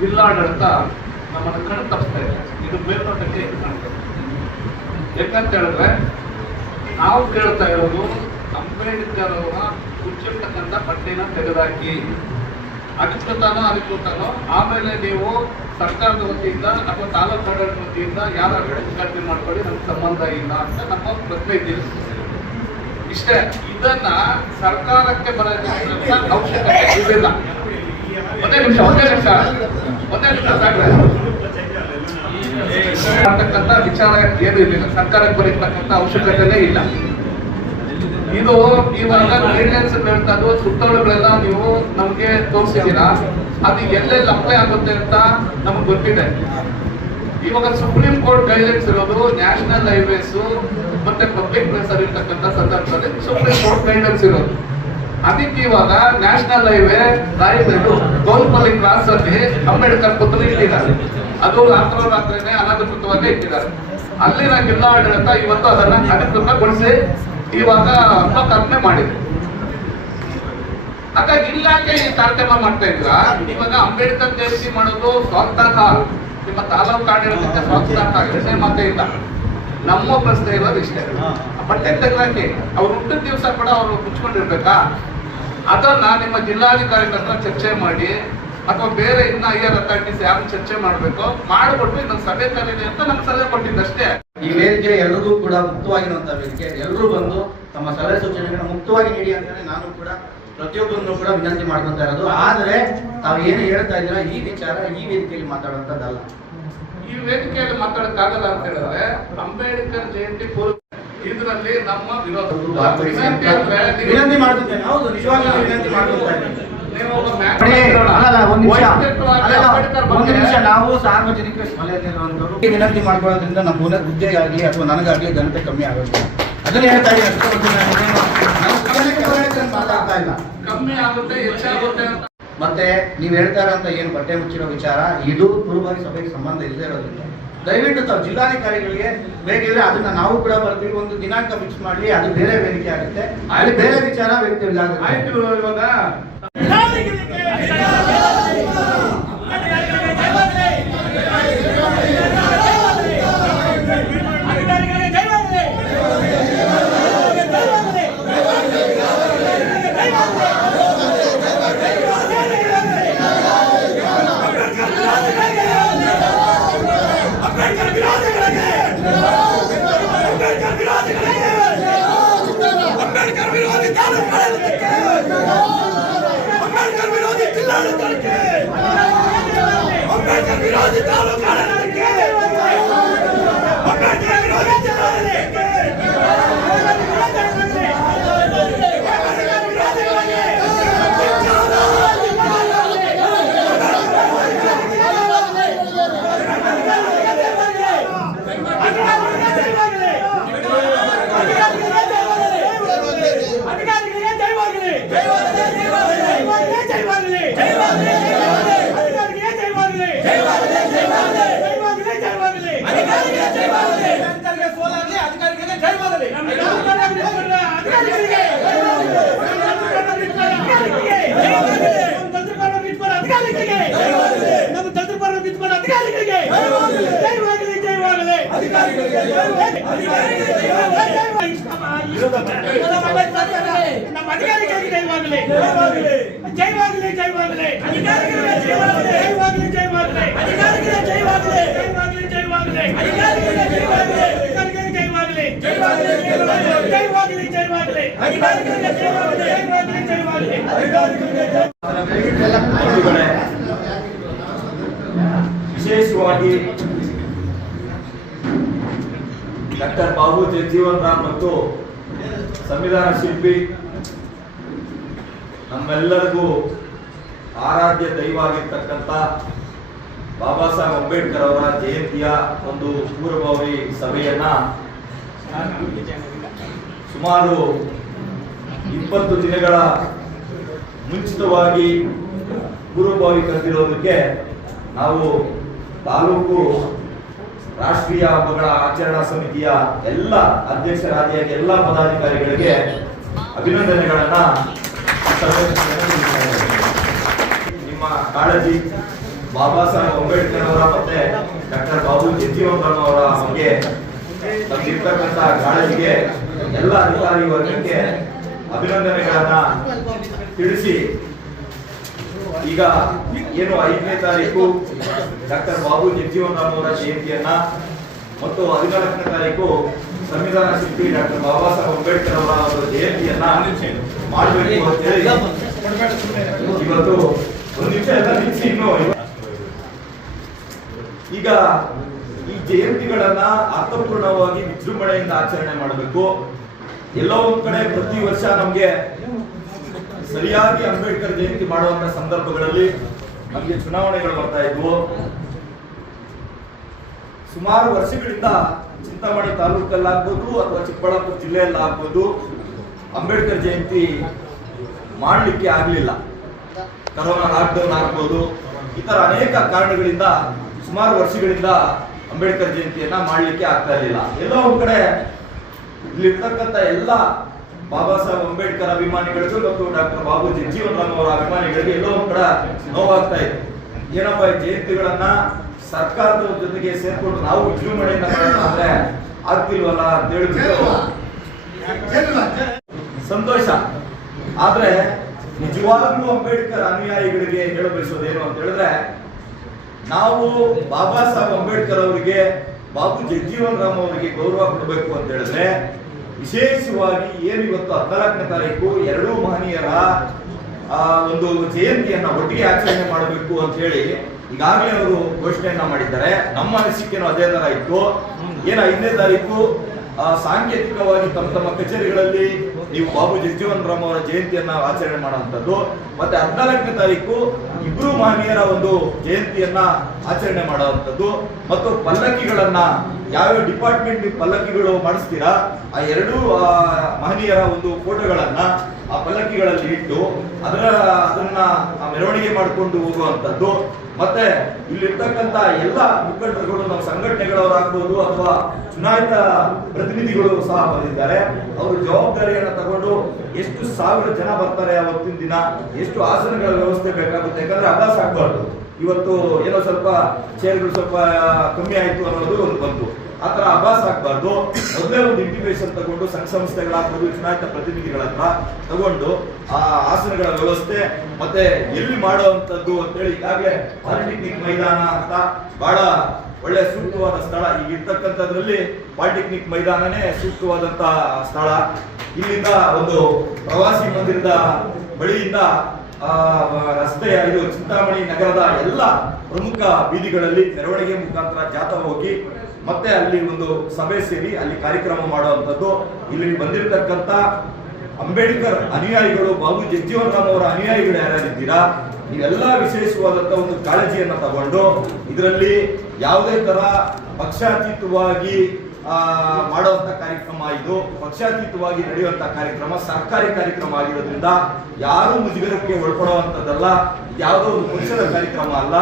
ಜಿಲ್ಲಾಡಳಿತ ನಮ್ಮನ್ನು ಕಣ್ಣು ತಪ್ಪಿಸ್ತಾ ಇದೆ. ಇದು ಮೇಲ್ನೋಟಕ್ಕೆ ಕಾಣ್ತದೆ. ಯಾಕಂತ ಹೇಳಿದ್ರೆ ನಾವು ಕೇಳ್ತಾ ಇರೋದು ಅಂಬೇಡ್ಕರ್ ಅವರ ಹುಚ್ಚಿರ್ತಕ್ಕಂಥ ಬಟ್ಟೆನ ತೆಗೆದಾಕಿ, ಅಧಿಕೃತನೋ ಅಧಿಕೃತನೋ, ಆಮೇಲೆ ನೀವು ಸರ್ಕಾರದ ವತಿಯಿಂದ ಅಥವಾ ತಾಲೂಕು ಆಡಳಿತ ವತಿಯಿಂದ ಯಾರ ಉದ್ಘಾಟನೆ ಮಾಡ್ಕೊಳ್ಳಿ, ನಮ್ಗೆ ಸಂಬಂಧ ಇಲ್ಲ ಅಂತ ನಮ್ಮ ಪ್ರಶ್ನೆ ಇದ್ದೀವಿ. ಇಷ್ಟೇ. ಇದನ್ನ ಸರ್ಕಾರಕ್ಕೆ ಬರೋದಕ್ಕೆ ಅವಶ್ಯಕತೆ ಇರಲಿಲ್ಲ. ಒಂದೇ ನಿಮಿಷ ಮಾಡ್ತಕ್ಕಂಥ ವಿಚಾರ ಏನು ಇರಲಿಲ್ಲ. ಸರ್ಕಾರಕ್ಕೆ ಬರೀತಕ್ಕಂಥ ಅವಶ್ಯಕತೆನೇ ಇಲ್ಲ. ಇದು ಇವಾಗ ಗೈಡ್ಲೈನ್ಸ್ ಹೇಳ್ತದ್ದು ಸುತ್ತೋಲೆಗಳೆಲ್ಲ ನೀವು ನಮ್ಗೆ ತೋರಿಸಿದ್ದೀರಾ. ಅದು ಎಲ್ಲೆಲ್ಲಿ ಅಪ್ಲೈ ಆಗುತ್ತೆ ಅಂತ ನಮ್ಗೆ ಗೊತ್ತಿದೆ. ಇವಾಗ ಸುಪ್ರೀಂ ಕೋರ್ಟ್ ಗೈಡ್ಲೈನ್ಸ್ ಇರೋದು ನ್ಯಾಷನಲ್ ಹೈವೇಸ್ ಮತ್ತೆ ಪಬ್ಲಿಕ್ ಪ್ಲೇಸ್ ಅಲ್ಲಿ ಇರ್ತಕ್ಕಂಥ ಸಂದರ್ಭದಲ್ಲಿ ಸುಪ್ರೀಂ ಕೋರ್ಟ್ ಗೈಡ್ಲೈನ್ಸ್ ಇರೋದು. ಅದಕ್ಕೆ ಇವಾಗ ನ್ಯಾಷನಲ್ ಹೈವೇ ರಾಯಬೇಡು ಗೋಲ್ಪಲ್ಲಿ ಕ್ರಾಸ್ ಅಲ್ಲಿ ಅಂಬೇಡ್ಕರ್ ಪುತ್ರ ಇಟ್ಟಿದ್ದಾರೆ. ಅದು ರಾತ್ರೋರಾತ್ರಿನೇ ಅನಧಿಕೃತವಾಗಿ ಇಟ್ಟಿದ್ದಾರೆ. ಅಲ್ಲಿನ ಜಿಲ್ಲಾಡಳಿತ ಇವತ್ತು ಅದನ್ನ ಅಧಿಕೃತಗೊಳಿಸಿ ಇವಾಗ ಕಲ್ಪನೆ ಮಾಡಿದೆ. ಹಾಗಾಗಿ ಇಲಾಖೆ ಈ ತಾರತಮ್ಯ ಮಾಡ್ತಾ ಇದ್ರ. ಇವಾಗ ಅಂಬೇಡ್ಕರ್ ಜಯಂತಿ ಮಾಡೋದು ಸ್ವತಃ ನಿಮ್ಮ ತಾಲೂಕು ಆಡಳಿತಕ್ಕೆ ಸ್ವತಃ ಎರಡನೇ ಮಾತೇ ಇಲ್ಲ. ನಮ್ಮ ಪ್ರಶ್ನೆ ಇರೋದು ಇಷ್ಟೇ, ಬಟ್ಟೆ ತೆಗೆದಾಕಿ ಅವ್ರು ಹುಟ್ಟಿದ ದಿವಸ ಕೂಡ ಅವ್ರು ಮುಚ್ಕೊಂಡಿರ್ಬೇಕಾ? ಅದನ್ನ ನಿಮ್ಮ ಜಿಲ್ಲಾಧಿಕಾರಿಗಳ ಹತ್ರ ಚರ್ಚೆ ಮಾಡಿ, ಅಥವಾ ಬೇರೆ ಇನ್ನ ಹೈಯರ್ ಅಥಾರಿಟೀಸ್ ಯಾರು ಚರ್ಚೆ ಮಾಡ್ಬೇಕು ಮಾಡಿಬಿಟ್ಟು ಇನ್ನೊಂದು ಸಭೆ ಕರೀಲಿ ಅಂತ ನಮ್ಗೆ ಸಲಹೆ ಕೊಟ್ಟಿದ್ದಷ್ಟೇ. ಈ ವೇದಿಕೆ ಎಲ್ಲರಿಗೂ ಕೂಡ ಮುಕ್ತವಾಗಿರುವಂತಹ ವೇದಿಕೆ. ಎಲ್ಲರೂ ಬಂದು ತಮ್ಮ ಸಲಹೆ ಸೂಚನೆಗಳನ್ನ ಮುಕ್ತವಾಗಿ ನೀಡಿ ಅಂತಾನೆ ನಾನು ಕೂಡ ಪ್ರತಿಯೊಬ್ಬರನ್ನು ಕೂಡ ವಿನಂತಿ ಮಾಡ್ಕೊಂತ ಇರೋದು. ಆದ್ರೆ ತಾವು ಏನು ಹೇಳ್ತಾ ಇದ್ದೀರಾ ಈ ವಿಚಾರ ಈ ವೇದಿಕೆಯಲ್ಲಿ ಮಾತಾಡುವಂತದ್ದಲ್ಲ. ಈ ವೇದಿಕೆಯಲ್ಲಿ ಮಾತಾಡಕ್ಕಾಗಲ್ಲ ಅಂತ ಹೇಳಿದ್ರೆ ಅಂಬೇಡ್ಕರ್ ಜಯಂತಿ ಇದರಲ್ಲಿ ನಮ್ಮ ವಿರೋಧ ವಿನಂತಿ ಮಾಡ್ಕೊತೇನೆ. ಹೌದು, ನಿಜವಾಗ್ಲೂ ವಿನಂತಿ ಮಾಡ್ಕೊತಾ ಒಂದು ನಿಮಿಷ. ನಾವು ಸಾರ್ವಜನಿಕ ವಲಯದಲ್ಲಿರುವಂತವ್ರು ವಿನಂತಿ ಮಾಡ್ಕೊಳ್ಳೋದ್ರಿಂದ ನಮ್ಮ ಹುದ್ದೆಗೆ ಆಗಲಿ ಅಥವಾ ನನಗಾಗ್ಲಿ ಘನತೆ ಕಮ್ಮಿ ಆಗುತ್ತೆ. ಅದನ್ನ ಹೇಳ್ತಾ ಮಾತಾಡ್ತಾ ಇಲ್ಲ. ಕಮ್ಮಿ ಆಗುತ್ತೆ ಹೆಚ್ಚಾಗುತ್ತೆ ಅಂತ. ಮತ್ತೆ ನೀವ್ ಹೇಳ್ತಾರಂತ ಏನು ಬಟ್ಟೆ ಮುಚ್ಚಿರೋ ವಿಚಾರ, ಇದು ಪೂರ್ವಭಾವಿ ಸಭೆಗೆ ಸಂಬಂಧ ಇಲ್ಲದೆ ಇರೋದ್ರಿಂದ ದಯವಿಟ್ಟು ತಾವು ಜಿಲ್ಲಾಧಿಕಾರಿಗಳಿಗೆ ಬೇಕಿದ್ರೆ ಅದನ್ನ ನಾವು ಕೂಡ ಬರ್ತೀವಿ. ಒಂದು ದಿನಾಂಕ ಫಿಕ್ಸ್ ಮಾಡ್ಲಿ, ಅದು ಬೇರೆ ವೇದಿಕೆ ಆಗುತ್ತೆ, ಅಲ್ಲಿ ಬೇರೆ ವಿಚಾರ ವ್ಯಕ್ತಿ ಆಯ್ತು. ಇವಾಗ ಜೈ ನಮ್ಮ ಅಧಿಕಾರಿಗಳಿಗೆ ಜಯವಾಗಲಿ, ಜಯವಾಗಲಿ, ಜಯವಾಗಲಿ, ಅಧಿಕಾರಿಗಳಿಗೆ ಜಯವಾಗಲಿ, ಜಯವಾಗಲಿ, ಜಯವಾಗಲಿ, ಅಧಿಕಾರಿಗಳಿಗೆ ಜಯವಾಗಲಿ, ಜಯವಾಗಲಿ, ಜಯವಾಗಲಿ, ಅಧಿಕಾರಿಗಳಿಗೆ ಜಯವಾಗಲಿ, ಅಧಿಕಾರಿಗಳಿಗೆ ಜಯವಾಗಲಿ, ಜಯವಾಗಲಿ, ಜಯವಾಗಲಿ, ಜಯವಾಗಲಿ, ಅಧಿಕಾರಿಗಳಿಗೆ ಜಯವಾಗಲಿ, ಜಯವಾಗಲಿ, ಜಯವಾಗಲಿ, ಅಧಿಕಾರಿಗಳಿಗೆ ವಿಶೇಷವಾಗಿ ಡಾಕ್ಟರ್ ಬಾಬು ಜಗಜೀವನ್ ರಾಮ್ ಮತ್ತು ಸಂವಿಧಾನ ಶಿಲ್ಪಿ ನಮ್ಮೆಲ್ಲರಿಗೂ ಆರಾಧ್ಯ ದೈವ ಆಗಿರ್ತಕ್ಕಂಥ ಬಾಬಾ ಸಾಹೇಬ್ ಅಂಬೇಡ್ಕರ್ ಅವರ ಜಯಂತಿಯ ಒಂದು ಪೂರ್ವಭಾವಿ ಸಭೆಯನ್ನ ಸುಮಾರು 20 ದಿನಗಳ ಮುಂಚಿತವಾಗಿ ಪೂರ್ವಭಾವಿ ಕರೆದಿರೋದಕ್ಕೆ ನಾವು ತಾಲೂಕು ರಾಷ್ಟ್ರೀಯ ಹಬ್ಬಗಳ ಆಚರಣಾ ಸಮಿತಿಯ ಎಲ್ಲ ಅಧ್ಯಕ್ಷರಾದಿಯಾಗಿ ಎಲ್ಲ ಪದಾಧಿಕಾರಿಗಳಿಗೆ ಅಭಿನಂದನೆಗಳನ್ನ ನಿಮ್ಮ ಕಾಳಜಿ ಬಾಬಾ ಸಾಹೇಬ್ ಅಂಬೇಡ್ಕರ್ ಅವರ ಮತ್ತೆ ಡಾಕ್ಟರ್ ಬಾಬು ಜಗಜೀವನ್ ರಾಮ್ ಅವರ ಬಗ್ಗೆ ನಮ್ಗಿರ್ತಕ್ಕಂಥ ಕಾಳಜಿಗೆ ಎಲ್ಲ ಅಧಿಕಾರಿ ವರ್ಗಕ್ಕೆ ಅಭಿನಂದನೆಗಳನ್ನ ತಿಳಿಸಿ, ಈಗ ಏನು 5ನೇ ತಾರೀಕು ಡಾಕ್ಟರ್ ಬಾಬು ಜಗಜೀವನ್ ರಾಮ್ ಅವರ ಜಯಂತಿಯನ್ನ ಮತ್ತು 14ನೇ ತಾರೀಕು ಸಂವಿಧಾನ ಶಿಲ್ಪಿ ಡಾಕ್ಟರ್ ಬಾಬಾ ಸಾಹೇಬ್ ಅಂಬೇಡ್ಕರ್ ಅವರ ಜಯಂತಿಯನ್ನ ಮಾಡಬೇಕು ಅಂತ ಹೇಳಿ ಇವತ್ತು ಒಂದು ನಿಮಿಷ ಎಲ್ಲ ನಿಲ್ಲಿಸಿ ಇನ್ನು ಈಗ ಈ ಜಯಂತಿಗಳನ್ನ ಅರ್ಥಪೂರ್ಣವಾಗಿ ವಿಜೃಂಭಣೆಯಿಂದ ಆಚರಣೆ ಮಾಡಬೇಕು. ಎಲ್ಲೋ ಒಂದ್ ಕಡೆ ಪ್ರತಿ ವರ್ಷ ನಮ್ಗೆ ಸರಿಯಾಗಿ ಅಂಬೇಡ್ಕರ್ ಜಯಂತಿ ಮಾಡುವಂತ ಸಂದರ್ಭಗಳಲ್ಲಿ ನಮಗೆ ಚುನಾವಣೆಗಳು ಬರ್ತಾ ಇದ್ವು. ಸುಮಾರು ವರ್ಷಗಳಿಂದ ಚಿಂತಾಮಣಿ ತಾಲೂಕಲ್ಲಾಗ್ಬೋದು ಅಥವಾ ಚಿಕ್ಕಬಳ್ಳಾಪುರ ಜಿಲ್ಲೆಯಲ್ಲಾಗ್ಬೋದು ಅಂಬೇಡ್ಕರ್ ಜಯಂತಿ ಮಾಡಲಿಕ್ಕೆ ಆಗ್ಲಿಲ್ಲ. ಕರೋನಾ ಲಾಕ್ಡೌನ್ ಆಗ್ಬೋದು, ಈ ತರ ಅನೇಕ ಕಾರಣಗಳಿಂದ ಸುಮಾರು ವರ್ಷಗಳಿಂದ ಅಂಬೇಡ್ಕರ್ ಜಯಂತಿಯನ್ನ ಮಾಡಲಿಕ್ಕೆ ಆಗ್ತಾ ಇರಲಿಲ್ಲ. ಎಲ್ಲೋ ಒಂದ್ ಕಡೆ ಇಲ್ಲಿರ್ತಕ್ಕಂಥ ಎಲ್ಲ ಬಾಬಾ ಸಾಹೇಬ್ ಅಂಬೇಡ್ಕರ್ ಅಭಿಮಾನಿಗಳಿಗೂ ಮತ್ತು ಡಾಕ್ಟರ್ ಬಾಬು ಜಗಜೀವನ್ ರಾಮ್ ಅವರ ಅಭಿಮಾನಿಗಳಿಗೆ ಎಲ್ಲೋ ಒಂದ್ ಕಡೆ ನೋವಾಗ್ತಾ ಇದೆ. ಏನಪ್ಪ ಈ ಜಯಂತಿಗಳನ್ನ ಸರ್ಕಾರದ ಜೊತೆಗೆ ಸೇರ್ಕೊಂಡು ನಾವು ವಿಜೃಂಭಣೆಯಿಂದ ಮಾಡೋಣ ಅಂದ್ರೆ ಆಗ್ತಿಲ್ವಲ್ಲ ಅಂತ ಹೇಳಿಬಿಟ್ಟು ಸಂತೋಷ. ಆದ್ರೆ ನಿಜವಾಗ್ಲೂ ಅಂಬೇಡ್ಕರ್ ಅನುಯಾಯಿಗಳಿಗೆ ಹೇಳ ಬಯಸೋದೇನು ಅಂತ ಹೇಳಿದ್ರೆ, ನಾವು ಬಾಬಾ ಸಾಹೇಬ್ ಅಂಬೇಡ್ಕರ್ ಅವರಿಗೆ ಬಾಬು ಜಗಜೀವನ್ ರಾಮ್ ಅವರಿಗೆ ಗೌರವ ಕೊಡಬೇಕು ಅಂತ ಹೇಳಿದ್ರೆ, ವಿಶೇಷವಾಗಿ ಏನು ಇವತ್ತು 14ನೇ ತಾರೀಕು ಎರಡೂ ಮಹನೀಯರ ಒಂದು ಜಯಂತಿಯನ್ನ ಒಟ್ಟಿಗೆ ಆಚರಣೆ ಮಾಡಬೇಕು ಅಂತ ಹೇಳಿ ಈಗಾಗಲೇ ಅವರು ಘೋಷಣೆಯನ್ನ ಮಾಡಿದ್ದಾರೆ. ನಮ್ಮ ಅನಿಸಿಕೆನೂ ಅದೇ ತರ ಇತ್ತು. ಏನು 5ನೇ ತಾರೀಕು ಸಾಂಕೇತಿಕವಾಗಿ ತಮ್ಮ ಕಚೇರಿಗಳಲ್ಲಿ ನೀವು ಬಾಬು ಜಗಜೀವನ್ ರಾಮ್ ಅವರ ಜಯಂತಿಯನ್ನ ಆಚರಣೆ ಮಾಡುವಂತದ್ದು, ಮತ್ತೆ 14ನೇ ತಾರೀಕು ಇಬ್ರು ಮಹನೀಯರ ಒಂದು ಜಯಂತಿಯನ್ನ ಆಚರಣೆ ಮಾಡುವಂತದ್ದು, ಮತ್ತು ಪಲ್ಲಕ್ಕಿಗಳನ್ನ ಯಾವ್ಯಾವ ಡಿಪಾರ್ಟ್ಮೆಂಟ್ ಪಲ್ಲಕ್ಕಿಗಳು ಮಾಡಿಸ್ತೀರಾ ಆ ಎರಡೂ ಮಹನೀಯರ ಒಂದು ಫೋಟೋಗಳನ್ನ ಆ ಪಲ್ಲಕ್ಕಿಗಳಲ್ಲಿ ಇಟ್ಟು ಅದನ್ನ ಮೆರವಣಿಗೆ ಮಾಡಿಕೊಂಡು ಹೋಗುವಂತದ್ದು. ಮತ್ತೆ ಇಲ್ಲಿರ್ತಕ್ಕಂಥ ಎಲ್ಲ ಮುಖಂಡರುಗಳು ನಮ್ಮ ಸಂಘಟನೆಗಳವರಾಗ್ಬೋದು ಅಥವಾ ಚುನಾಯಿತ ಪ್ರತಿನಿಧಿಗಳು ಸಹ ಬಂದಿದ್ದಾರೆ. ಅವರು ಜವಾಬ್ದಾರಿಯನ್ನ ತಗೊಂಡು ಎಷ್ಟು ಸಾವಿರ ಜನ ಬರ್ತಾರೆ ಅವತ್ತಿನ ದಿನ, ಎಷ್ಟು ಆಸನಗಳ ವ್ಯವಸ್ಥೆ ಬೇಕಾಗುತ್ತೆ, ಯಾಕಂದ್ರೆ ಅಭ್ಯಾಸ ಆಗ್ಬಾರ್ದು. ಇವತ್ತು ಏನೋ ಸ್ವಲ್ಪ ಚೇರ್ಗಳು ಸ್ವಲ್ಪ ಕಮ್ಮಿ ಆಯ್ತು ಅನ್ನೋದು ಒಂದು ಬಂತು. ಆತರ ಅಭ್ಯಾಸ ಆಗ್ಬಾರ್ದು. ಮೊದಲೇ ಒಂದು ಇಂಟಿಮೇಷನ್ ತಗೊಂಡು ಸಂಘ ಸಂಸ್ಥೆಗಳಾಗ್ಬೋದು ಚುನಾಯಿತ ಪ್ರತಿನಿಧಿಗಳ ಹತ್ರ ತಗೊಂಡು ಆ ಆಸನಗಳ ವ್ಯವಸ್ಥೆ ಮತ್ತೆ ಎಲ್ಲಿ ಮಾಡುವಂತದ್ದು ಅಂತೇಳಿ ಈಗಾಗಲೇ ಪಾಲಿಟೆಕ್ನಿಕ್ ಮೈದಾನ ಅಂತ ಬಹಳ ಒಳ್ಳೆ ಸೂಕ್ತವಾದ ಸ್ಥಳ. ಈಗ ಇರ್ತಕ್ಕಂಥದ್ರಲ್ಲಿ ಪಾಲಿಟೆಕ್ನಿಕ್ ಮೈದಾನನೇ ಸೂಕ್ತವಾದಂತ ಸ್ಥಳ. ಇಲ್ಲಿಂದ ಒಂದು ಪ್ರವಾಸಿ ಮಂದಿರದ ಬಳಿಯಿಂದ ರಸ್ತೆಯ ಇದು ಚಿಂತಾಮಣಿ ನಗರದ ಎಲ್ಲ ಪ್ರಮುಖ ಬೀದಿಗಳಲ್ಲಿ ಮೆರವಣಿಗೆ ಮುಖಾಂತರ ಜಾಥಾ ಹೋಗಿ ಮತ್ತೆ ಅಲ್ಲಿ ಒಂದು ಸಭೆ ಸೇರಿ ಅಲ್ಲಿ ಕಾರ್ಯಕ್ರಮ ಮಾಡುವಂಥದ್ದು. ಇಲ್ಲಿ ಬಂದಿರತಕ್ಕಂತ ಅಂಬೇಡ್ಕರ್ ಅನುಯಾಯಿಗಳು, ಬಾಬು ಜಗಜೀವನ್ ರಾಮ್ ಅವರ ಅನುಯಾಯಿಗಳು ಯಾರ್ಯಾರಿದ್ದೀರಾ, ನೀವೆಲ್ಲ ವಿಶೇಷವಾದಂತ ಒಂದು ಕಾಳಜಿಯನ್ನ ತಗೊಂಡು ಇದರಲ್ಲಿ ಯಾವುದೇ ತರ ಪಕ್ಷಾತೀತವಾಗಿ ಮಾಡುವಂತ ಕಾರ್ಯಕ್ರಮ, ಇದು ಪಕ್ಷಾತೀತವಾಗಿ ನಡೆಯುವಂತ ಕಾರ್ಯಕ್ರಮ, ಸರ್ಕಾರಿ ಕಾರ್ಯಕ್ರಮ ಆಗಿರೋದ್ರಿಂದ ಯಾರು ಮುಜುಗರಕ್ಕೆ ಒಳಪಡುವಂತದ್ದಲ್ಲ. ಯಾವುದೋ ಒಂದು ಪಕ್ಷದ ಕಾರ್ಯಕ್ರಮ ಅಲ್ಲ,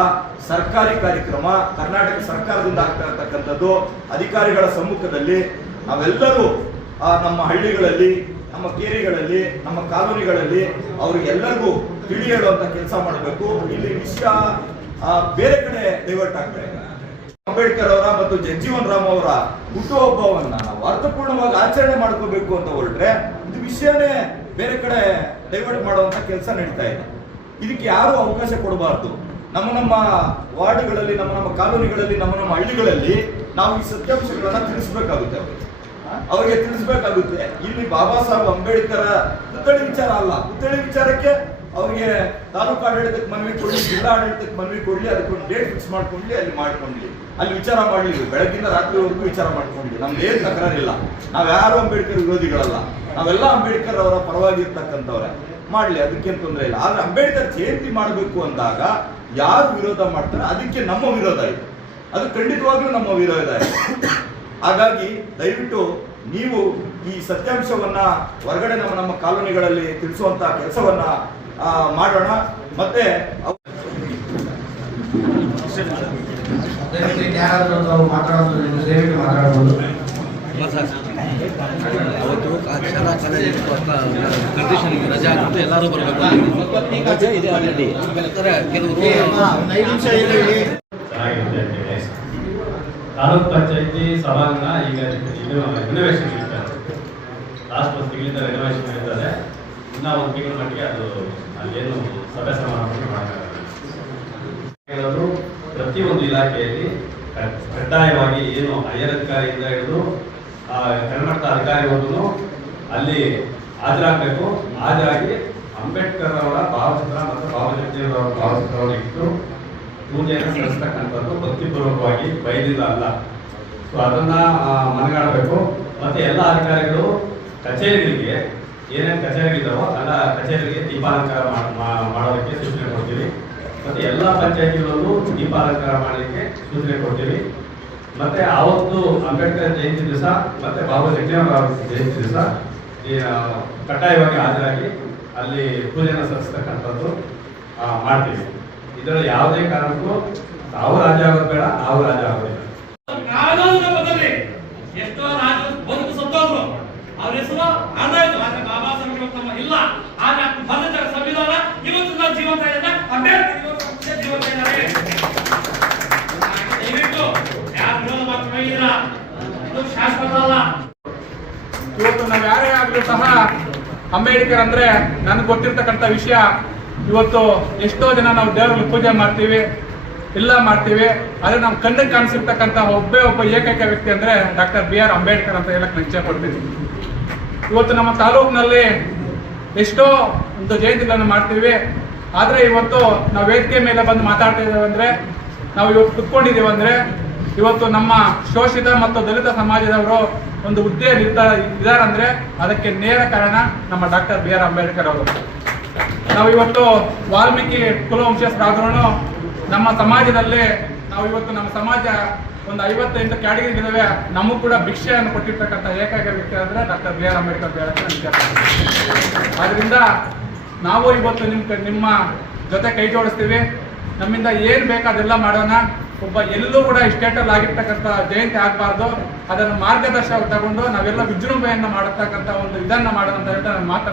ಸರ್ಕಾರಿ ಕಾರ್ಯಕ್ರಮ, ಕರ್ನಾಟಕ ಸರ್ಕಾರದಿಂದ ಆಗ್ತಾ ಇರತಕ್ಕಂಥದ್ದು. ಅಧಿಕಾರಿಗಳ ಸಮ್ಮುಖದಲ್ಲಿ ನಾವೆಲ್ಲರೂ ನಮ್ಮ ಹಳ್ಳಿಗಳಲ್ಲಿ, ನಮ್ಮ ಕೇರಿಗಳಲ್ಲಿ, ನಮ್ಮ ಕಾಲೋನಿಗಳಲ್ಲಿ ಅವ್ರಿಗೆಲ್ಲರಿಗೂ ತಿಳಿ ಹೇಳುವಂತ ಕೆಲಸ ಮಾಡಬೇಕು. ಇಲ್ಲಿ ವಿಷಯ ಬೇರೆ ಕಡೆ ಡೈವರ್ಟ್ ಆಗ್ತಾ ಇದೆ. ಅಂಬೇಡ್ಕರ್ ಅವರ ಮತ್ತು ಜಗಜೀವನ್ ರಾಮ್ ಅವರ ಹುಟ್ಟುಹಬ್ಬವನ್ನ ನಾವು ಅರ್ಥಪೂರ್ಣವಾಗಿ ಆಚರಣೆ ಮಾಡ್ಕೋಬೇಕು ಅಂತ ಹೊರಟ್ರೆ ಇದು ವಿಷಯನೇ ಬೇರೆ ಕಡೆ ಡೈವರ್ಟ್ ಮಾಡುವಂತ ಕೆಲಸ ನಡೀತಾ ಇದೆ. ಇದಕ್ಕೆ ಯಾರು ಅವಕಾಶ ಕೊಡಬಾರ್ದು. ನಮ್ಮ ವಾರ್ಡ್ಗಳಲ್ಲಿ, ನಮ್ಮ ಕಾಲೋನಿಗಳಲ್ಲಿ, ನಮ್ಮ ಹಳ್ಳಿಗಳಲ್ಲಿ ನಾವು ಈ ಸತ್ಯಾಂಶಗಳನ್ನ ತಿಳಿಸಬೇಕಾಗುತ್ತೆ. ಅವರಿಗೆ ತಿಳಿಸಬೇಕಾಗುತ್ತೆ. ಇಲ್ಲಿ ಬಾಬಾ ಸಾಹೇಬ್ ಅಂಬೇಡ್ಕರ್ ಪುತ್ಥಳಿ ವಿಚಾರ ಅಲ್ಲ. ಪುತ್ಥಳಿ ವಿಚಾರಕ್ಕೆ ಅವರಿಗೆ ತಾಲೂಕು ಆಡಳಿತಕ್ಕೆ ಮನವಿ ಕೊಡ್ಲಿ, ಜಿಲ್ಲಾ ಆಡಳಿತಕ್ಕೆ ಮನವಿ ಕೊಡ್ಲಿ, ಅದಕ್ಕೊಂದು ಡೇಟ್ ಫಿಕ್ಸ್ ಮಾಡ್ಕೊಂಡ್ಲಿ, ಅಲ್ಲಿ ಮಾಡ್ಕೊಂಡ್ಲಿ, ಅಲ್ಲಿ ವಿಚಾರ ಮಾಡ್ಲಿ, ಬೆಳಗ್ಗಿಂದ ರಾತ್ರಿವರೆಗೂ ವಿಚಾರ ಮಾಡ್ಕೊಂಡ್ಲಿ. ನಮ್ದು ಏನ್ ತಕರಾರಿಲ್ಲ. ನಾವ್ ಯಾರು ಅಂಬೇಡ್ಕರ್ ವಿರೋಧಿಗಳಲ್ಲ. ನಾವೆಲ್ಲ ಅಂಬೇಡ್ಕರ್ ಅವರ ಪರವಾಗಿ ಇರ್ತಕ್ಕಂಥವ್ರೆ. ಮಾಡ್ಲಿ, ಅದಕ್ಕೇನು ತೊಂದರೆ ಇಲ್ಲ. ಆದ್ರೆ ಅಂಬೇಡ್ಕರ್ ಜಯಂತಿ ಮಾಡಬೇಕು ಅಂದಾಗ ಯಾರು ವಿರೋಧ ಮಾಡ್ತಾರೆ ಅದಕ್ಕೆ ನಮ್ಮ ವಿರೋಧ ಇದೆ. ಅದು ಖಂಡಿತವಾಗ್ಲೂ ನಮ್ಮ ವಿರೋಧ ಇದೆ. ಹಾಗಾಗಿ ದಯವಿಟ್ಟು ನೀವು ಈ ಸತ್ಯಾಂಶವನ್ನ ಹೊರಗಡೆ ನಮ್ಮ ಕಾಲೋನಿಗಳಲ್ಲಿ ತಿಳಿಸುವಂತ ಕೆಲಸವನ್ನ ಮಾಡೋಣ. ಮತ್ತೆ ಯಾರಾದ್ರೂ ಮಾತಾಡೋದು ದಯವಿಟ್ಟು ಮಾತಾಡಬಹುದು. ಅವತ್ತು ಶಾಲಾ ಕಾಲೇಜು ಕಂಡೀಷನ್ ರಜೆ ಆಗ್ಬಿಟ್ಟು ಎಲ್ಲರೂ ಬರಬೇಕು. ರಜೆ ಇದೆ ಆಲ್ರೆಡಿ. ಕೆಲವರು ತಾಲೂಕ್ ಪಂಚಾಯತಿ ಸಭಾಂಗಣ ಈಗ ರಿನೋವೇಷನ್ ಇರ್ತಾರೆ. ಲಾಸ್ಟ್ ಒಂದು ತಿಂಗಳಿಂದ ರಿನೋವೇಷನ್ ಇರ್ತದೆ. ಇನ್ನ ಒಂದು ತಿಂಗಳ ಮಟ್ಟಿಗೆ ಅದು ಅಲ್ಲೇನು ಸಭೆ ಸಮಾರಂಭ ಮಾಡಲಾಗದು. ಪ್ರತಿಯೊಂದು ಇಲಾಖೆಯಲ್ಲಿ ಕಡ್ಡಾಯವಾಗಿ ಏನು ಹೈಯರ್ ಅಧಿಕಾರಿಯಿಂದ ಹಿಡಿದು ಕೆಳಮಟ್ಟದ ಅಧಿಕಾರಿವರೆಗೂ ಅಲ್ಲಿ ಹಾಜರಾಗಬೇಕು. ಹಾಜರಾಗಿ ಅಂಬೇಡ್ಕರ್ ಅವರ ಭಾವಚಿತ್ರ ಮತ್ತು ಬಾಬಾ ಜಗಜೀವನ್ ಅವರ ಭಾವಚಿತ್ರವನ್ನು ಇಟ್ಟು ಪೂಜೆಯನ್ನು ಸಲ್ಲಿಸ್ತಕ್ಕಂಥದ್ದು ಭಕ್ತಿಪೂರ್ವಕವಾಗಿ ಬಯಲಿಲ್ಲ ಅಲ್ಲ. ಸೊ ಅದನ್ನ ಮನಗಾಡಬೇಕು. ಮತ್ತೆ ಎಲ್ಲ ಅಧಿಕಾರಿಗಳು ಕಚೇರಿಗಳಿಗೆ ಏನೇನು ಕಚೇರಿಗಳಿದ್ದಾವೋ ಎಲ್ಲ ಕಚೇರಿಗೆ ದೀಪಾಲಂಕಾರ ಮಾಡೋದಕ್ಕೆ ಸೂಚನೆ ಕೊಡ್ತೀವಿ. ಮತ್ತೆ ಎಲ್ಲ ಪಂಚಾಯತಿಗಳಲ್ಲೂ ದೀಪಾಲಂಕಾರ ಮಾಡಲಿಕ್ಕೆ ಸೂಚನೆ ಕೊಡ್ತೀವಿ. ಮತ್ತೆ ಆವತ್ತು ಅಂಬೇಡ್ಕರ್ ಜಯಂತಿ ದಿವಸ ಮತ್ತೆ ಬಾಬಾ ಜಗಜೀವನ್ ರಾವ್ ಜಯಂತಿ ದಿವಸ ಕಡ್ಡಾಯವಾಗಿ ಹಾಜರಾಗಿ ಅಲ್ಲಿ ಪೂಜೆಯನ್ನು ಸಲ್ಲಿಸ್ತಕ್ಕಂಥದ್ದು ಮಾಡ್ತೀವಿ. ಇದರಲ್ಲಿ ಯಾವುದೇ ಕಾರಣಕ್ಕೂ ನಾವು ರಾಜ ಆಗೋದು ಬೇಡ, ನಾವು ರಾಜ ಆಗೋದಿಲ್ಲ. ಕಾನೂನಿನ ಬದಲಿ ಎಷ್ಟೋ ರಾಜರು ಬದುಕು ಸತ್ತೋದ್ರು, ಅವ್ರ ಹೆಸರು ಆದಾಯ್ತು. ಆದ್ರೆ ಬಾಬಾ ಸಾಹೇಬ್ ತಮ್ಮ ಇಲ್ಲ. ಆದ್ರೆ ಬಂದ ಸಂವಿಧಾನ ಇವತ್ತು ನಾವು ಜೀವಂತ ಇದ್ದಾರೆ. ಅಂಬೇಡ್ಕರ್ ಇವತ್ತು ಜೀವಂತ ಇದ್ದಾರೆ. ದಯವಿಟ್ಟು ಯಾರು ವಿರೋಧ ಮಾಡ್ಕೊಂಡಿಲ್ಲ, ಅದು ಶಾಶ್ವತ ಅಲ್ಲ. ಇವತ್ತು ನಾವು ಯಾರೇ ಆಗ್ಲೂ ಸಹ ಅಂಬೇಡ್ಕರ್ ಅಂದ್ರೆ ನನಗೆ ಗೊತ್ತಿರ್ತಕ್ಕಂಥ ವಿಷಯ. ಇವತ್ತು ಎಷ್ಟೋ ಜನ ನಾವು ದೇವರಲ್ಲಿ ಪೂಜೆ ಮಾಡ್ತೀವಿ, ಎಲ್ಲ ಮಾಡ್ತೀವಿ. ಆದ್ರೆ ನಮ್ಮ ಕಣ್ಣಿಗೆ ಕಾಣಿಸಿರ್ತಕ್ಕಂಥ ಒಬ್ಬ ಏಕೈಕ ವ್ಯಕ್ತಿ ಅಂದ್ರೆ ಡಾಕ್ಟರ್ BR ಅಂಬೇಡ್ಕರ್ ಅಂತ ಹೇಳಕ್ ನಾನು ಇಚ್ಛೆ ಪಡ್ತೀನಿ. ಇವತ್ತು ನಮ್ಮ ತಾಲೂಕಿನಲ್ಲಿ ಎಷ್ಟೋ ಒಂದು ಜಯಂತಿಗಳನ್ನು ಮಾಡ್ತೀವಿ. ಆದ್ರೆ ಇವತ್ತು ನಾವು ವೇದಿಕೆ ಮೇಲೆ ಬಂದು ಮಾತಾಡ್ತಾ ಇದ್ದೇವೆ ಅಂದ್ರೆ, ನಾವು ಇವತ್ತು ಕುತ್ಕೊಂಡಿದ್ದೀವಿ ಅಂದ್ರೆ, ಇವತ್ತು ನಮ್ಮ ಶೋಷಿತ ಮತ್ತು ದಲಿತ ಸಮಾಜದವರು ಒಂದು ಹುದ್ದೆ ಇದಾರಂದ್ರೆ ಅದಕ್ಕೆ ನೇರ ಕಾರಣ ನಮ್ಮ ಡಾಕ್ಟರ್ BR ಅಂಬೇಡ್ಕರ್ ಅವರು. ನಾವು ಇವತ್ತು ವಾಲ್ಮೀಕಿ ಕುಲವಂಶಸ್ಥರಾದ್ರೂ ನಮ್ಮ ಸಮಾಜದಲ್ಲಿ ನಾವು ಇವತ್ತು ನಮ್ಮ ಸಮಾಜ ಒಂದು 58 ಕ್ಯಾಟಗರಿಗಳಿವೆ. ನಮಗೂ ಕೂಡ ಭಿಕ್ಷೆಯನ್ನು ಕೊಟ್ಟಿರ್ತಕ್ಕಂಥ ಏಕೈಕ ವ್ಯಕ್ತಿ ಅಂದ್ರೆ ಡಾಕ್ಟರ್ BR ಅಂಬೇಡ್ಕರ್ ಹೇಳಕ್ಕೆ ನಾನು ಆದ್ರಿಂದ ನಾವು ಇವತ್ತು ನಿಮ್ಮ ಜೊತೆ ಕೈ ಜೋಡಿಸ್ತೀವಿ. ನಮ್ಮಿಂದ ಏನ್ ಬೇಕು ಅದೆಲ್ಲ ಮಾಡೋಣ. ಒಬ್ಬ ಎಲ್ಲೂ ಕೂಡ ಸ್ಟೇಟಲ್ಲಿ ಆಗಿರ್ತಕ್ಕಂಥ ಜಯಂತಿ ಆಗಬಾರ್ದು. ಅದನ್ನು ಮಾರ್ಗದರ್ಶಕ ತಗೊಂಡು ನಾವೆಲ್ಲ ವಿಜೃಂಭಣೆಯನ್ನು ಮಾಡತಕ್ಕಂಥ ಒಂದು ಇದನ್ನ ಮಾಡೋಣ ಅಂತ ಹೇಳ್ತಾ ನಾನು ಮಾತನ್ನು